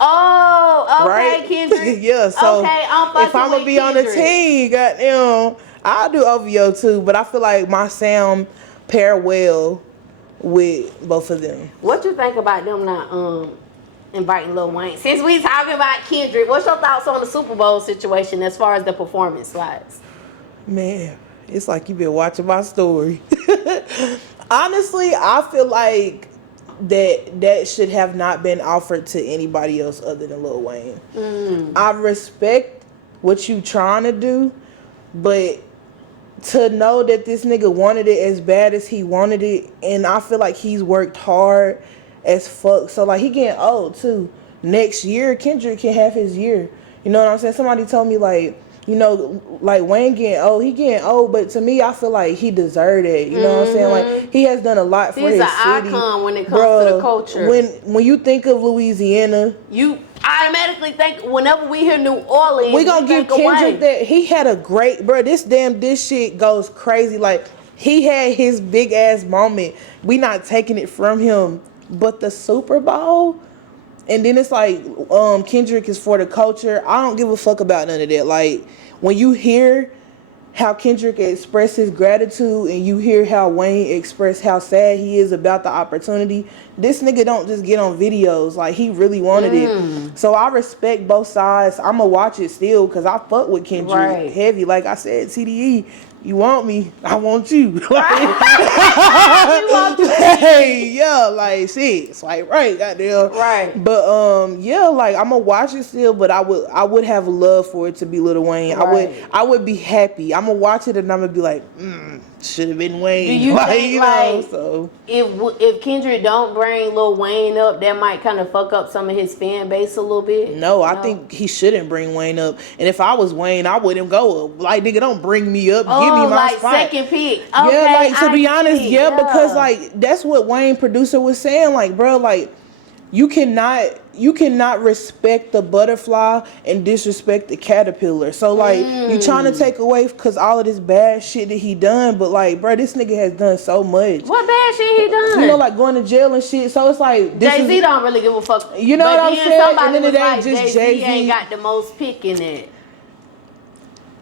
Oh, okay, right? Kendrick. Yeah, so okay, if I'm gonna be Kendrick. on the team, goddamn, I'll do OVO too. But I feel like my sound pair well with both of them. What you think about them not inviting Lil Wayne? Since we talking about Kendrick, what's your thoughts on the Super Bowl situation as far as the performance wise? Man, it's like you've been watching my story. Honestly, I feel like that should have not been offered to anybody else other than Lil Wayne. I respect what you trying to do, but to know that this nigga wanted it as bad as he wanted it, and I feel like he's worked hard as fuck. So like he getting old too. Next year, Kendrick can have his year. You know what I'm saying? Somebody told me like, you know, like Wayne getting old, he getting old, but to me, I feel like he deserved it. You know what I'm saying? Like he has done a lot for his city. He's an icon when it comes to the culture. When you think of Louisiana, you automatically think whenever we hear New Orleans, we gonna give Kendrick that. He had a great, bro. This shit goes crazy. Like he had his big ass moment. We not taking it from him, but the Super Bowl. And then it's like, Kendrick is for the culture. I don't give a fuck about none of that. Like, when you hear how Kendrick expressed his gratitude and you hear how Wayne expressed how sad he is about the opportunity, this nigga don't just get on videos. Like, he really wanted it. So I respect both sides. I'm going to watch it still because I fuck with Kendrick heavy. Like I said, CDE, you want me, I want you. Like, you want to hey, yeah, like shit, swipe right, goddamn. Right. But yeah, like I'm gonna watch it still, but I would have love for it to be Lil Wayne. Right. I would be happy. I'm gonna watch it and I'm gonna be like, should have been Wayne. Do you think, you like, know, so if Kendrick don't bring Lil Wayne up, that might kind of fuck up some of his fan base a little bit? No, I think he shouldn't bring Wayne up. And if I was Wayne, I wouldn't go up. Like, nigga, don't bring me up. Give me my like spot. Second pick. Okay, Yeah, like to be honest, yeah, because like that's what Wayne producer was saying. Like, bro, like you cannot respect the butterfly and disrespect the caterpillar. So like you trying to take away because all of this bad shit that he done, but like, bro, this nigga has done so much. What bad shit he done? You know, like going to jail and shit. So it's like Jay-Z don't really give a fuck. You know what I'm saying? Somebody And then was it ain't like, just Jay-Z Jay-Z. ain't got the most pick in it.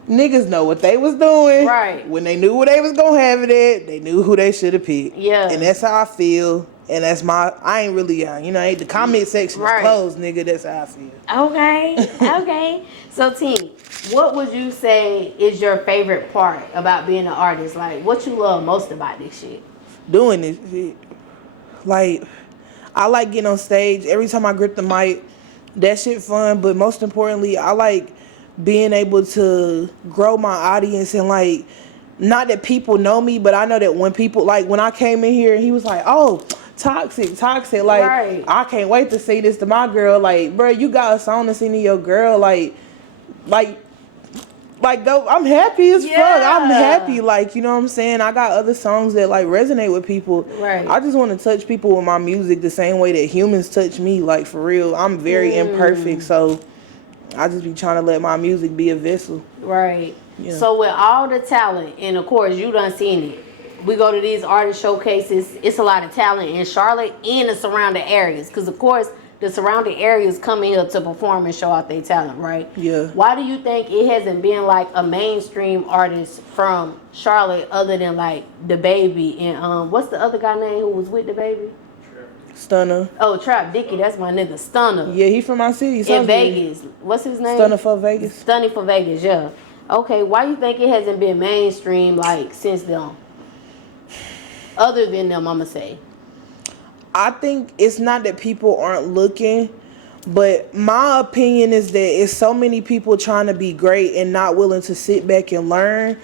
Niggas know what they was doing. Right. When they knew where they was gonna have it at, they knew who they should have picked. Yeah. And that's how I feel. And that's I ain't really, ain't the comment section is closed, nigga. That's how I feel. Okay. Okay. So, Tink, what would you say is your favorite part about being an artist? Like, what you love most about this shit? Doing this shit. Like, I like getting on stage. Every time I grip the mic, that shit fun. But most importantly, I like being able to grow my audience and like, not that people know me, but I know that when people, like when I came in here and he was like, oh, toxic, like I can't wait to say this to my girl. Like, bro, you got a song to sing to your girl. Like go. I'm happy as fuck. I'm happy. Like, you know what I'm saying? I got other songs that like resonate with people. Right. I just want to touch people with my music the same way that humans touch me. Like, for real. I'm very imperfect, so I just be trying to let my music be a vessel. Right. Yeah. So with all the talent, and of course you done seen it, we go to these artist showcases. It's a lot of talent in Charlotte and the surrounding areas. Because, of course, the surrounding areas come in here to perform and show out their talent, right? Yeah. Why do you think it hasn't been like a mainstream artist from Charlotte other than like the Baby and what's the other guy name who was with the Baby? Stunner. Oh, Trap Dicky, that's my nigga. Stunner. Yeah, he from my city. In Vegas. What's his name? Stunner for Vegas. Stunning for Vegas, yeah. Okay, why you think it hasn't been mainstream like since then? Other than them, I'ma say. I think it's not that people aren't looking, but my opinion is that it's so many people trying to be great and not willing to sit back and learn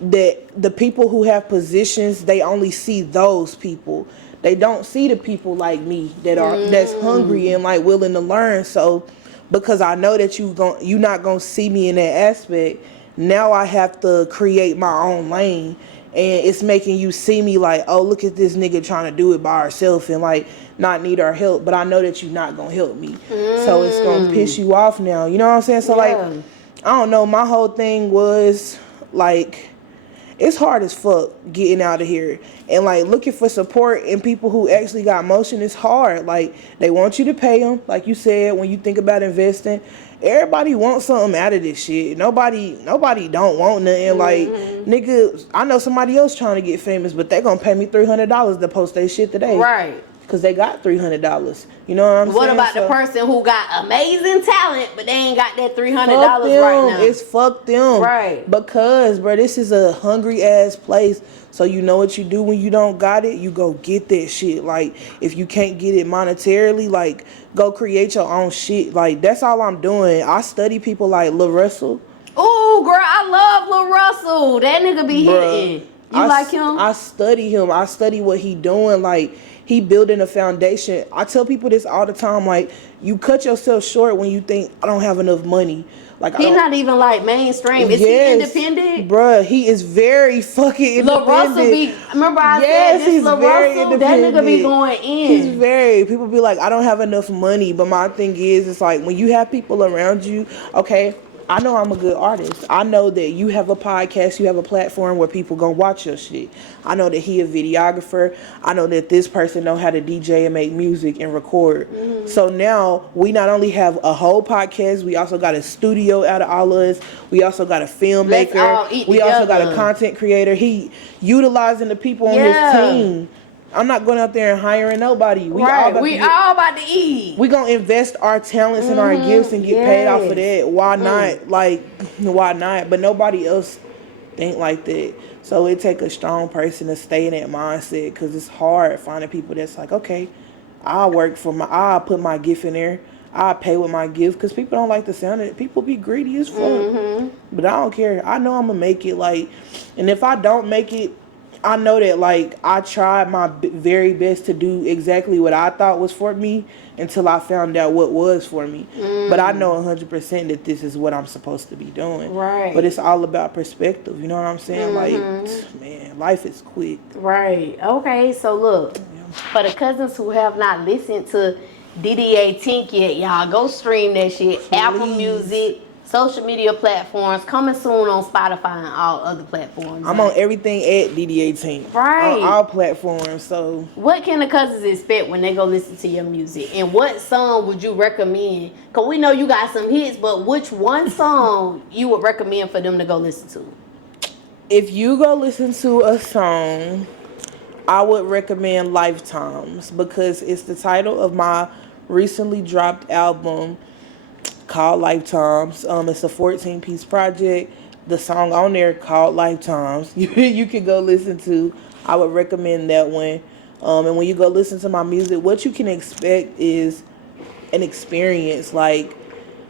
that the people who have positions, they only see those people. They don't see the people like me that are that's hungry and like willing to learn. So because I know that you're not gonna see me in that aspect, now I have to create my own lane. And it's making you see me like, oh, look at this nigga trying to do it by herself and like not need our help. But I know that you're not gonna help me, so it's gonna piss you off now. You know what I'm saying? So like, I don't know. My whole thing was like, it's hard as fuck getting out of here and like looking for support and people who actually got motion is hard. Like they want you to pay them, like you said. When you think about investing, everybody wants something out of this shit. Nobody don't want nothing. Like, nigga, I know somebody else trying to get famous, but they gonna pay me $300 to post their shit today. Right. Because they got $300. You know what I'm saying? What about the person who got amazing talent, but they ain't got that $300 right now? It's fuck them. Right. Because, bro, this is a hungry ass place. So you know what you do when you don't got it? You go get that shit. Like, if you can't get it monetarily, like, go create your own shit. Like, that's all I'm doing. I study people like Lil Russell. Ooh, girl, I love Lil Russell. That nigga be hitting. You like him? I study him. I study what he doing. Like, he building a foundation. I tell people this all the time. Like, you cut yourself short when you think, I don't have enough money. Like, he not even like mainstream. Is he independent? Bruh, he is very fucking independent. Lil Russell be, remember I said this Lil Russell? That nigga be going in. He's people be like, I don't have enough money. But my thing is, it's like, when you have people around you, okay, I know I'm a good artist. I know that you have a podcast, you have a platform where people gonna watch your shit. I know that he a videographer. I know that this person know how to DJ and make music and record. So now we not only have a whole podcast, we also got a studio out of all of us. We also got a filmmaker. We also got a content creator. He utilizing the people on his team. I'm not going out there and hiring nobody. We all about to eat. We gonna invest our talents and our gifts and get paid off of that. Why not? Like, why not? But nobody else think like that. So it take a strong person to stay in that mindset, because it's hard finding people that's like, okay, I'll put my gift in there. I'll pay with my gift, because people don't like the sound of it. People be greedy as fuck. But I don't care. I know I'm gonna make it. Like, and if I don't make it, I know that, like, I tried my very best to do exactly what I thought was for me until I found out what was for me. But I know 100% that this is what I'm supposed to be doing. Right. But it's all about perspective. You know what I'm saying? Like, man, life is quick. Right. Okay, so look, for the cousins who have not listened to DDA Tink yet, y'all, go stream that shit. Please. Apple Music, social media platforms, coming soon on Spotify and all other platforms. I'm on everything at DDA Tink. Right. On all platforms. So what can the cousins expect when they go listen to your music? And what song would you recommend? Because we know you got some hits, but which one song you would recommend for them to go listen to? If you go listen to a song, I would recommend Lifetimes, because it's the title of my recently dropped album called Lifetimes. It's a 14-piece project. The song on there called Lifetimes, you can go listen to. I would recommend that one. And when you go listen to my music, what you can expect is an experience. Like,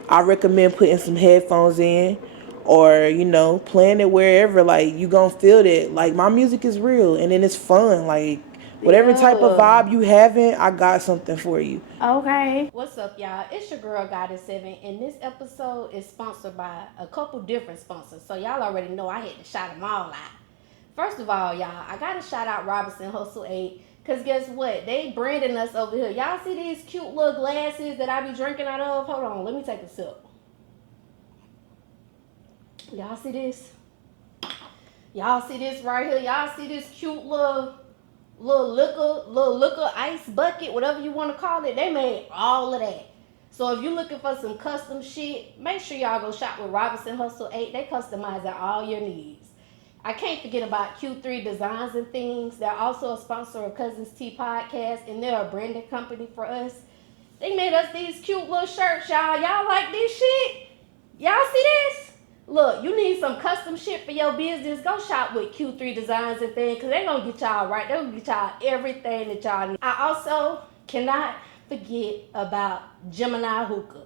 I recommend putting some headphones in, or, you know, playing it wherever. Like, you gonna feel that. Like, my music is real, and then it's fun. Like, whatever type of vibe you having, I got something for you. Okay. What's up, y'all? It's your girl, Goddess7, and this episode is sponsored by a couple different sponsors. So y'all already know I had to shout them all out. First of all, y'all, I got to shout out Robinson Hustle 8, because guess what? They branding us over here. Y'all see these cute little glasses that I be drinking out of? Hold on, let me take a sip. Y'all see this? Y'all see this right here? Y'all see this cute little liquor ice bucket, whatever you want to call it? They made all of that. So if you're looking for some custom shit, make sure y'all go shop with Robinson Hustle 8. They customize all your needs. I can't forget about Q3 Designs and Things. They're also a sponsor of Cuzn Tea Podcast, and they're a branding company for us. They made us these cute little shirts, y'all. Y'all like this shit? Y'all see this? Look, you need some custom shit for your business. Go shop with Q3 Designs and Things, because they're going to get y'all right. They're going to get y'all everything that y'all need. I also cannot forget about Geminiih Hookah,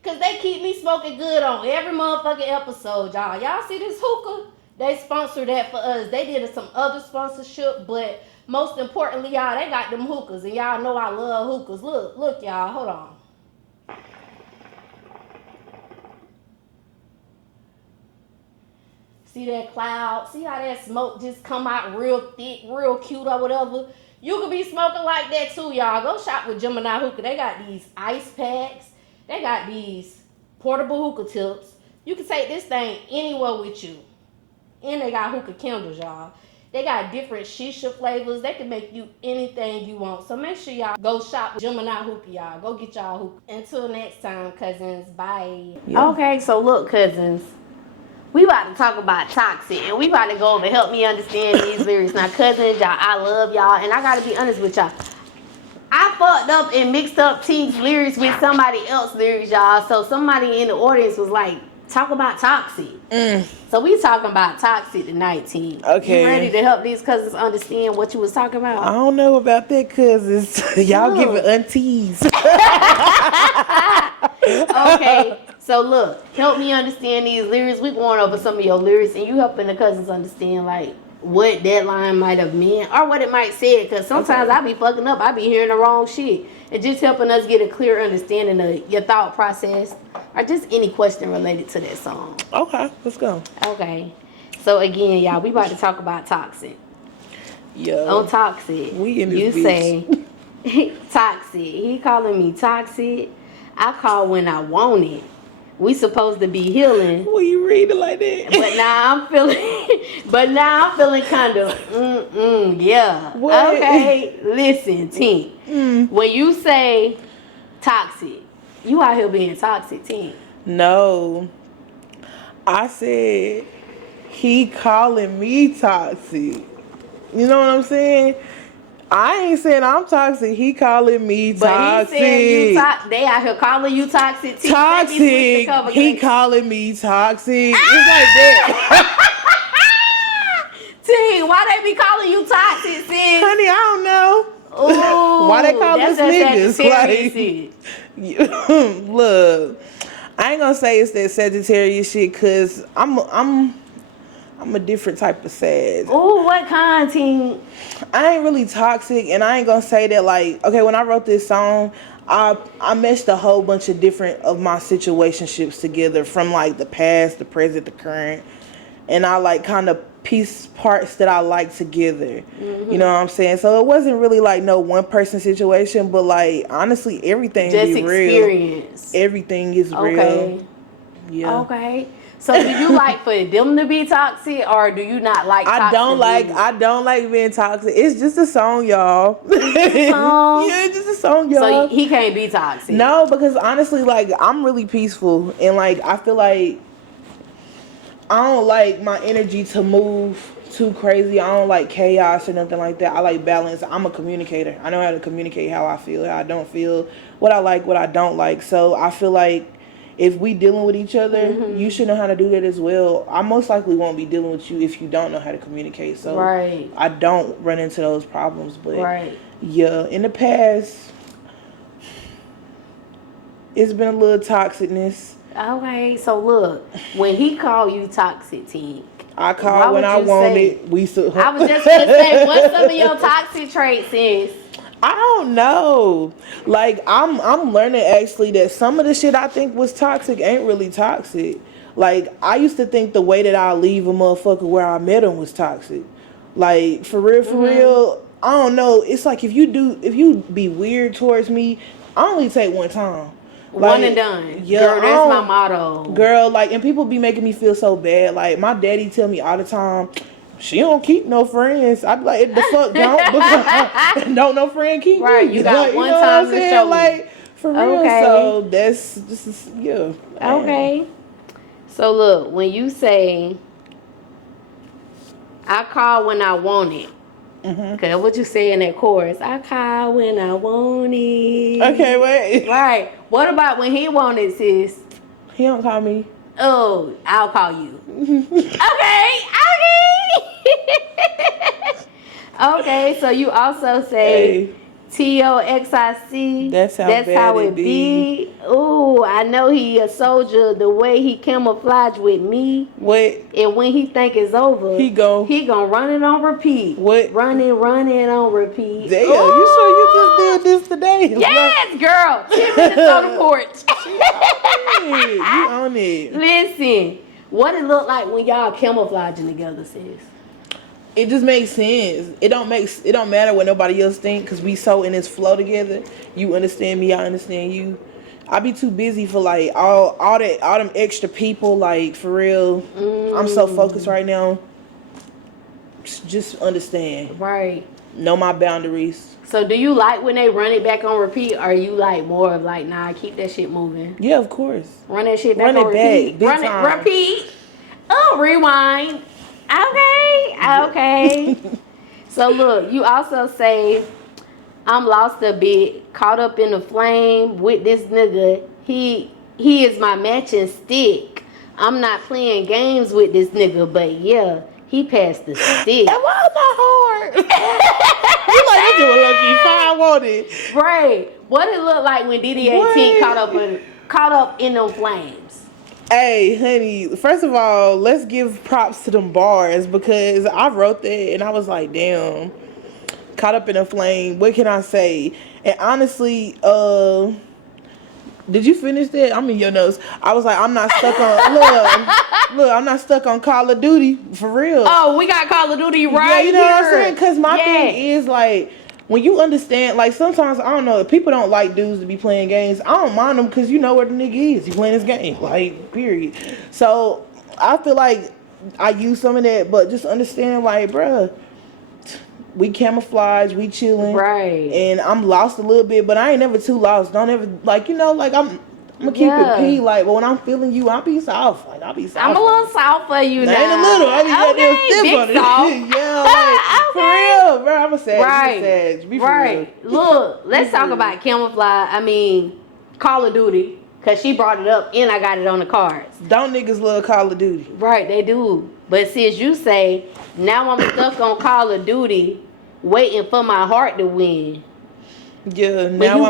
because they keep me smoking good on every motherfucking episode, y'all. Y'all see this hookah? They sponsored that for us. They did some other sponsorship, but most importantly, y'all, they got them hookahs, and y'all know I love hookahs. Look, y'all, hold on. See that cloud? See how that smoke just come out real thick, real cute or whatever? You could be smoking like that too, y'all. Go shop with Geminiih Hookah. They got these ice packs. They got these portable hookah tips. You can take this thing anywhere with you. And they got hookah candles, y'all. They got different shisha flavors. They can make you anything you want. So make sure y'all go shop with Geminiih Hookah, y'all. Go get y'all hookah. Until next time, cousins. Bye. Yeah. Okay, so look, cousins. We about to talk about toxic, and we about to go over help me understand these lyrics. Now, cousins, y'all, I love y'all, and I gotta be honest with y'all. I fucked up and mixed up Tink's lyrics with somebody else's lyrics, y'all. So somebody in the audience was like, talk about toxic. So we talking about toxic tonight, Tink. Okay. You ready to help these cousins understand what you was talking about? I don't know about that, cousins. Y'all give it unteased. Okay, so look, help me understand these lyrics. We going over some of your lyrics, and you helping the cousins understand like what that line might have meant or what it might say. Because sometimes I be fucking up. I be hearing the wrong shit. And just helping us get a clear understanding of your thought process or just any question related to that song. Okay, let's go. Okay, so again, y'all, we about to talk about toxic. Yo. On toxic, we in this you bitch. say toxic. He calling me toxic. I call when I want it. We supposed to be healing. Well, you read it like that. But now I'm feeling kind of, yeah. What? Okay, listen, Tink. When you say toxic, you out here being toxic, Tink. No. I said he calling me toxic. You know what I'm saying? I ain't saying I'm toxic. He calling me toxic. But he said you they out here calling you toxic. Tink. Toxic. He calling me toxic. It's like that. Tink, why they be calling you toxic, sis? Honey, I don't know. Ooh, why they call us niggas? Like, look, I ain't gonna say it's that Sagittarius shit, cause I'm a different type of sad. Ooh, what kind, Tink? I ain't really toxic, and I ain't gonna say that like, okay, when I wrote this song, I meshed a whole bunch of different of my situationships together from like the past, the present, the current, and I like kind of piece parts that I like together. You know what I'm saying? So it wasn't really like no one person situation, but like honestly, everything just is real. Experience. Everything is real. Yeah. Okay. So do you like for them to be toxic, or do you not like toxic? I don't like being toxic. It's just a song, y'all. Yeah, it's just a song, y'all. So he can't be toxic. No, because honestly, like I'm really peaceful, and like I feel like I don't like my energy to move too crazy. I don't like chaos or nothing like that. I like balance. I'm a communicator. I know how to communicate how I feel, how I don't feel, what I like, what I don't like. So I feel like if we dealing with each other, you should know how to do that as well. I most likely won't be dealing with you if you don't know how to communicate. So I don't run into those problems. But yeah, in the past, it's been a little toxicness. Okay, so look, when he called you toxic, Tink, I call when I want it. I was just gonna say, what's some of your toxic traits is? I don't know. Like I'm learning actually that some of the shit I think was toxic ain't really toxic. Like I used to think the way that I leave a motherfucker where I met him was toxic. Like for real, I don't know. It's like if you be weird towards me, I only take one time. Like, one and done. Yeah, girl, that's my motto. Girl, like, and people be making me feel so bad. Like my daddy tell me all the time, she don't keep no friends. I'd be like, the fuck don't? Don't no friend keep Right, me. you got like, one you know time what I'm to saying? show me. Like, for real. Okay. So this is yeah. Okay. So look, when you say, I call when I want it. Okay, what you say in that chorus? I call when I want it. Okay, wait. Right. What about when he want it, sis? He don't call me. Oh, I'll call you. Okay. Okay, so you also say TOXIC. That's how it be. Ooh, I know he a soldier the way he camouflage with me. What? And when he think it's over, he gonna run it on repeat. What? Run it on repeat. Damn, Ooh. you sure you just did this today? Yes, girl. 10 minutes on the porch. You on it. Listen, what it look like when y'all camouflaging together, sis? It just makes sense. It don't matter what nobody else think, because we so in this flow together. You understand me, I understand you. I be too busy for like all them extra people, like for real. I'm so focused right now. Just understand. Right. Know my boundaries. So do you like when they run it back on repeat, or are you like more of like, nah, keep that shit moving? Yeah, of course. Run that shit back Run on it repeat. back, Run big it, time. repeat. Oh, rewind. Okay. So look, you also say, I'm lost a bit, caught up in the flame with this nigga. He is my matching stick. I'm not playing games with this nigga, but yeah, he passed the stick. That was not hard. You like this doing lucky fine, won't it? Right. What it look like when DD18 caught up in them flames? Hey, honey, first of all, let's give props to them bars, because I wrote that and I was like, damn, caught up in a flame. What can I say? And honestly, did you finish that? I'm in your notes. I was like, I'm not stuck on, look, I'm not stuck on Call of Duty, for real. Oh, we got Call of Duty right yeah, you know here. what I'm saying? Because my thing is, like, when you understand, like, sometimes, I don't know, people don't like dudes to be playing games. I don't mind them, because you know where the nigga is. He playing his game, like, period. So, I feel like I use some of that, but just understand, like, bruh, we camouflage, we chilling. Right. And I'm lost a little bit, but I ain't never too lost. Don't ever, like, you know, like, I'm gonna keep it P, like, but when I'm feeling you, I'll be soft. Like, I'll be soft. I'm a little soft for you now. Ain't a little. I mean, okay, big soft. Yeah, like, for real, bro. I'm a sage. Right. Be for Right. real. Look, let's talk about camouflage. I mean, Call of Duty, because she brought it up and I got it on the cards. Don't niggas love Call of Duty? Right, they do. But since you say, now I'm stuck on Call of Duty, waiting for my heart to win. Yeah, now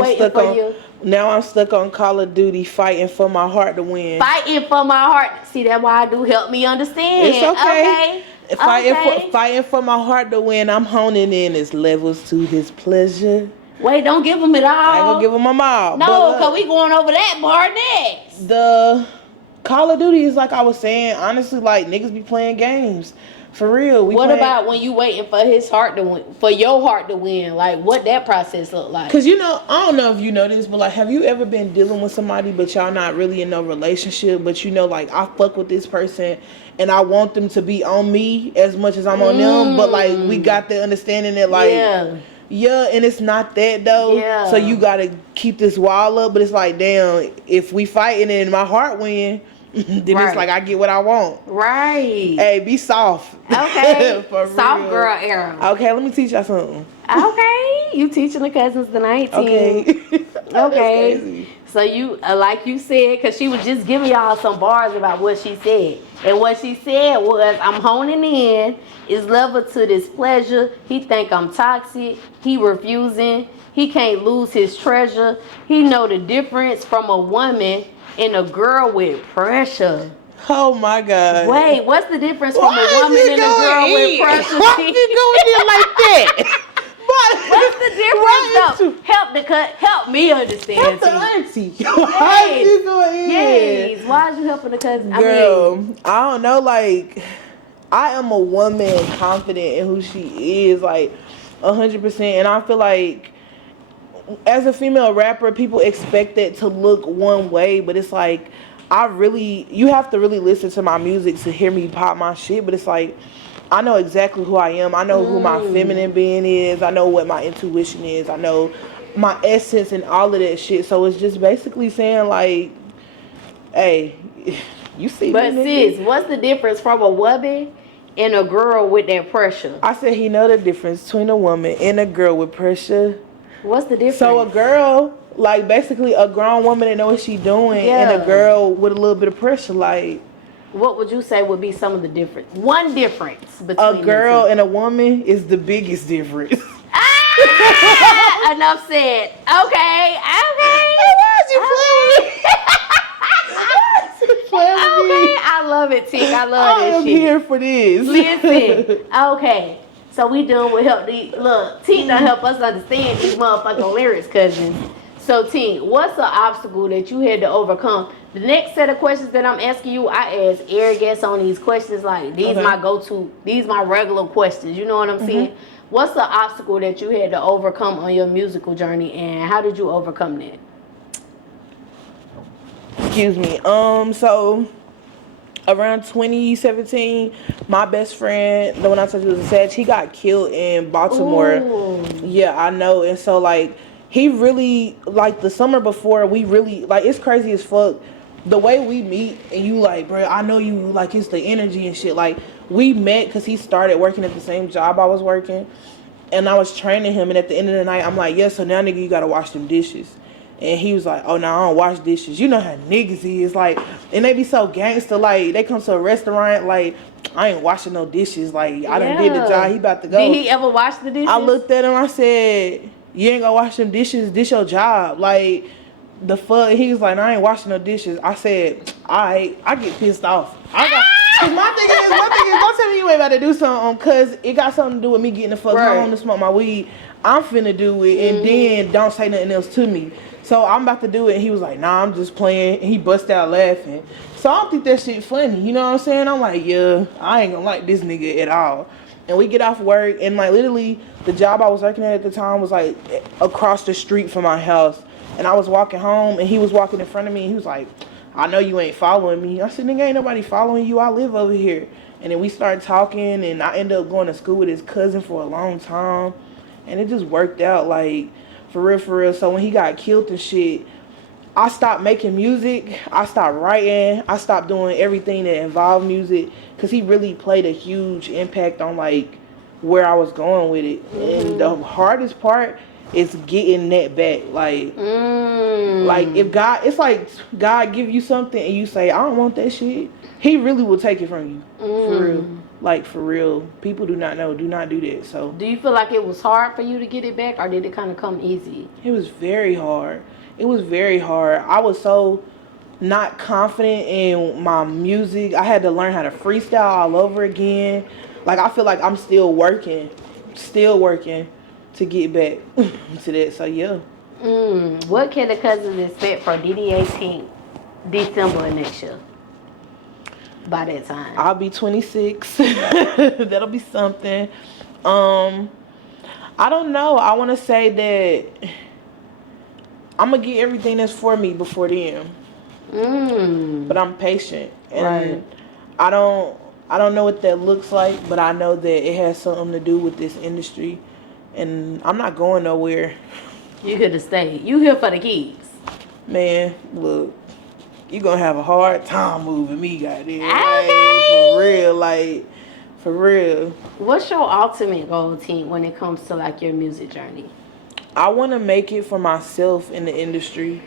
I'm stuck on Call of Duty, fighting for my heart to win. Fighting for my heart. See, that's why I do help me understand. It's okay. Okay. Fighting for my heart to win. I'm honing in his levels to his pleasure. Wait, don't give him it all. I ain't gonna give him my mouth. No, because we going over that bar next. The Call of Duty is like I was saying, honestly, like, niggas be playing games. For real. What about when you waiting for his heart to win, for your heart to win? Like, what that process look like? Because, you know, I don't know if you know this, but, like, have you ever been dealing with somebody, but y'all not really in no relationship, but, you know, like, I fuck with this person, and I want them to be on me as much as I'm on them, but, like, we got the understanding that, like, yeah, and it's not that, though. Yeah. So you got to keep this wall up, but it's like, damn, if we fighting and my heart win, then it's like I get what I want. Right. Hey, be soft. Okay. For soft real. girl era. Okay, let me teach y'all something. Okay. You teaching the cousins the 19. Okay. Okay. So you, like you said, because she was just giving y'all some bars about what she said. And what she said was, I'm honing in, is level to this pleasure. He think I'm toxic. He refusing. He can't lose his treasure. He know the difference from a woman and a girl with pressure. Oh my God. Wait, what's the difference from a woman and a girl with pressure? Why is it going in like that? What's the difference though? Help me understand. Help the auntie. Why is you going in? Yes. Why is you helping the cousin? Girl, I don't know, like, I am a woman confident in who she is, like, 100%. And I feel like as a female rapper, people expect it to look one way, but it's like, you have to really listen to my music to hear me pop my shit, but it's like, I know exactly who I am. I know who my feminine being is. I know what my intuition is. I know my essence and all of that shit. So it's just basically saying like, hey, you see But me, sis, nigga? what's the difference from a woman and a girl with that pressure? I said he know the difference between a woman and a girl with pressure. What's the difference? So a girl, like basically a grown woman that know what she doing, and a girl with a little bit of pressure, like. What would you say would be some of the difference? One difference between a girl and a woman is the biggest difference. Ah, enough said. Okay. Okay, I love it, Tink. I love this shit. I am here for this. Listen, okay. So we done with help. Look, Tink done help us understand these motherfucking lyrics, cousins. So Tink, what's the obstacle that you had to overcome? The next set of questions that I'm asking you, I ask every guest on these questions. Like these my go-to, these my regular questions. You know what I'm saying? What's the obstacle that you had to overcome on your musical journey, and how did you overcome that? Excuse me. So around 2017, my best friend, the one I told you was a Sag, he got killed in Baltimore. Ooh. Yeah, I know. And so like he really, like the summer before, we really, like it's crazy as fuck. The way we meet and you like, bro, I know you, like it's the energy and shit. Like we met because he started working at the same job I was working, and I was training him, and at the end of the night I'm like, yeah, so now nigga you gotta wash them dishes. And he was like, oh no, I don't wash dishes. You know how niggas is, like, and they be so gangster, like they come to a restaurant like, I ain't washing no dishes, like I done did the job, he about to go. Did he ever wash the dishes? I looked at him, I said, you ain't gonna wash them dishes, this your job, like the fuck. He was like, no, I ain't washing no dishes. I said, alright, I get pissed off. Cause my thing is, don't tell me you ain't about to do something, cause it got something to do with me getting the fuck home to smoke my weed. I'm finna do it, and then don't say nothing else to me. So I'm about to do it, and he was like, nah, I'm just playing, and he bust out laughing. So I don't think that shit funny, you know what I'm saying? I'm like, yeah, I ain't gonna like this nigga at all. And we get off work, and like literally, the job I was working at the time was like across the street from my house. And I was walking home, and he was walking in front of me, and he was like, I know you ain't following me. I said, nigga, ain't nobody following you. I live over here. And then we started talking, and I ended up going to school with his cousin for a long time. And it just worked out, like, for real. So when he got killed and shit, I stopped making music. I stopped writing. I stopped doing everything that involved music, because he really played a huge impact on, like, where I was going with it. And the hardest part is getting that back. Like, like if God, it's like God give you something and you say, I don't want that shit, he really will take it from you. For real. Like, for real. People do not know. Do not do that. So do you feel like it was hard for you to get it back, or did it kind of come easy? It was very hard. It was very hard. I was so not confident in my music. I had to learn how to freestyle all over again. Like, I feel like I'm still working to get back to that. So yeah. What can the cousins expect for DDA Tink December next year? By that time, I'll be 26. That'll be something. I don't know. I want to say that I'm gonna get everything that's for me before then. But I'm patient, and I don't know what that looks like, but I know that it has something to do with this industry, and I'm not going nowhere. You could have stayed. You here for the kids. Man, look, you gonna have a hard time moving me, goddamn. Okay. Like, for real. What's your ultimate goal, Tink, when it comes to like your music journey? I want to make it for myself in the industry,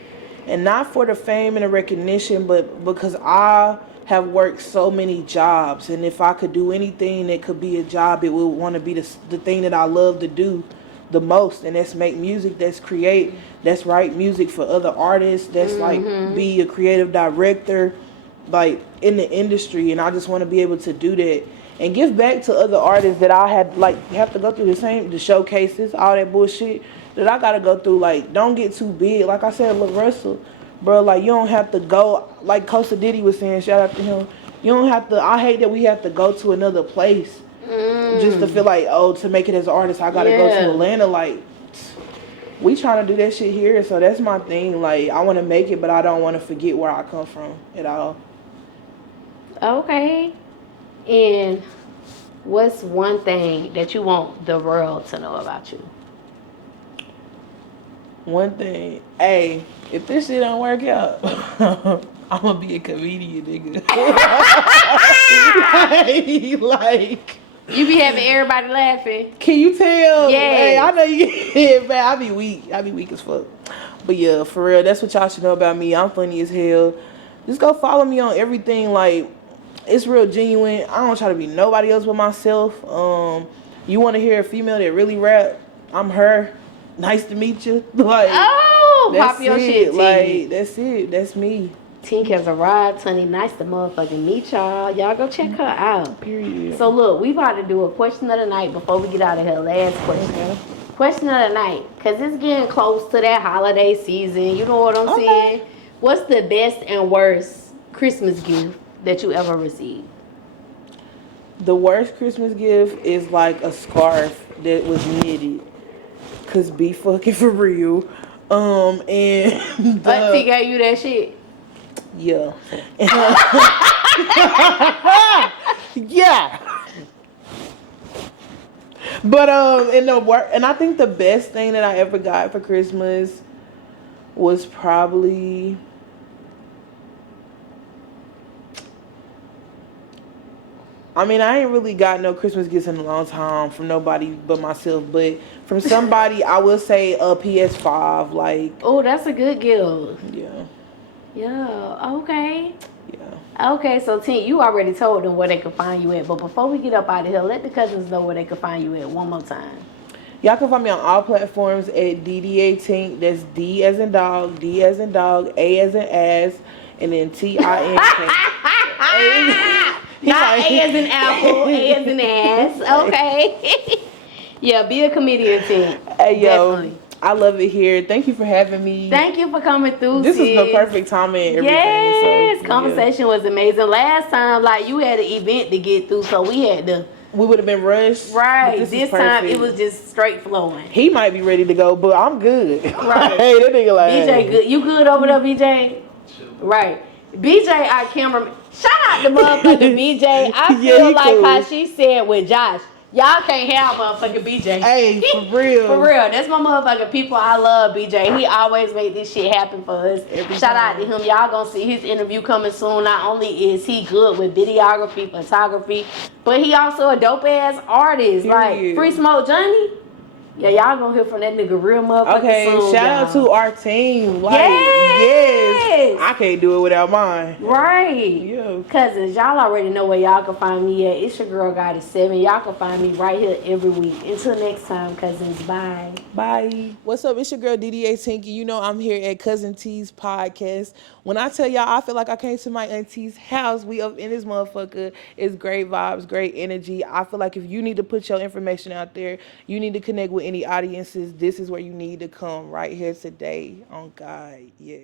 and not for the fame and the recognition, but because I have worked so many jobs, and if I could do anything that could be a job, it would want to be the thing that I love to do the most, and that's make music, that's create, that's write music for other artists, that's like be a creative director, like in the industry. And I just want to be able to do that and give back to other artists that I had like have to go through the showcases, all that bullshit that I gotta go through. Like, don't get too big. Like I said, Lil Russell, bro, like you don't have to go, like Costa Diddy was saying, shout out to him, you don't have to, I hate that we have to go to another place just to feel like, oh, to make it as an artist, I gotta go to Atlanta. Like, we trying to do that shit here, so that's my thing. Like, I want to make it, but I don't want to forget where I come from at all. Okay. And What's one thing that you want the world to know about you? One thing, hey, if this shit don't work out, I'm gonna be a comedian, nigga. like, You be having everybody laughing. can you tell? Yeah. Hey, I know you. Yeah, man, I be weak. I be weak as fuck. But yeah, for real, that's what y'all should know about me. I'm funny as hell. Just go follow me on everything. Like, it's real genuine. I don't try to be nobody else but myself. You want to hear a female that really rap? I'm her. Nice to meet you. Like, Pop your shit, Tink. Like, that's it. That's me. Tink has arrived, honey. Nice to motherfucking meet y'all. Y'all go check her out. Period. So look, we about to do a question of the night before we get out of here. Last question. Okay. Question of the night, cause it's getting close to that holiday season. You know what I'm saying? What's the best and worst Christmas gift that you ever received? The worst Christmas gift is like a scarf that was knitted. Cause be fucking for real. And Auntie gave you that shit. Yeah. Yeah. But and I think the best thing that I ever got for Christmas was probably I mean, I ain't really got no Christmas gifts in a long time from nobody but myself, but from somebody I will say a PS5, like. Oh, that's a good gift. Yeah. Yeah, okay. Yeah. Okay, so Tink, you already told them where they could find you at, but before we get up out of here, let the cousins know where they could find you at one more time. Y'all can find me on all platforms at DDA Tink. That's D as in dog, D as in dog, A as in ass, and then TINK. Not A as in apple, A as in ass. Okay. Yeah, be a comedian, Tink. Hey, yo. Definitely. I love it here. Thank you for having me. Thank you for coming through. This is the perfect time and everything. Yes, so, conversation was amazing. Last time, like, you had an event to get through, so we had to. We would have been rushed. Right. This time it was just straight flowing. He might be ready to go, but I'm good. Right. Hey, that nigga like. BJ, good. You good over there, BJ? Right. BJ, our cameraman. Shout out to motherfucking BJ. I feel like cool. How she said with Josh. Y'all can't have motherfucking BJ. Hey, for real. For real. That's my motherfucking people. I love BJ. He always make this shit happen for us. Shout out to him. Y'all gonna see his interview coming soon. Not only is he good with videography, photography, but he also a dope ass artist. Like Free Smoke Johnny. Yeah, y'all gonna hear from that nigga real motherfucking soon. Shout out to our team. Like, yes. I can't do it without mine. Right. Yeah. Cousins, y'all already know where y'all can find me at. It's your girl Goddess7. Y'all can find me right here every week. Until next time, cousins. Bye. Bye. What's up? It's your girl DDA Tinky. You know I'm here at Cuzn T's podcast. When I tell y'all I feel like I came to my auntie's house, we up in this motherfucker. It's great vibes, great energy. I feel like if you need to put your information out there, you need to connect with any audiences, this is where you need to come right here today. On God, yeah.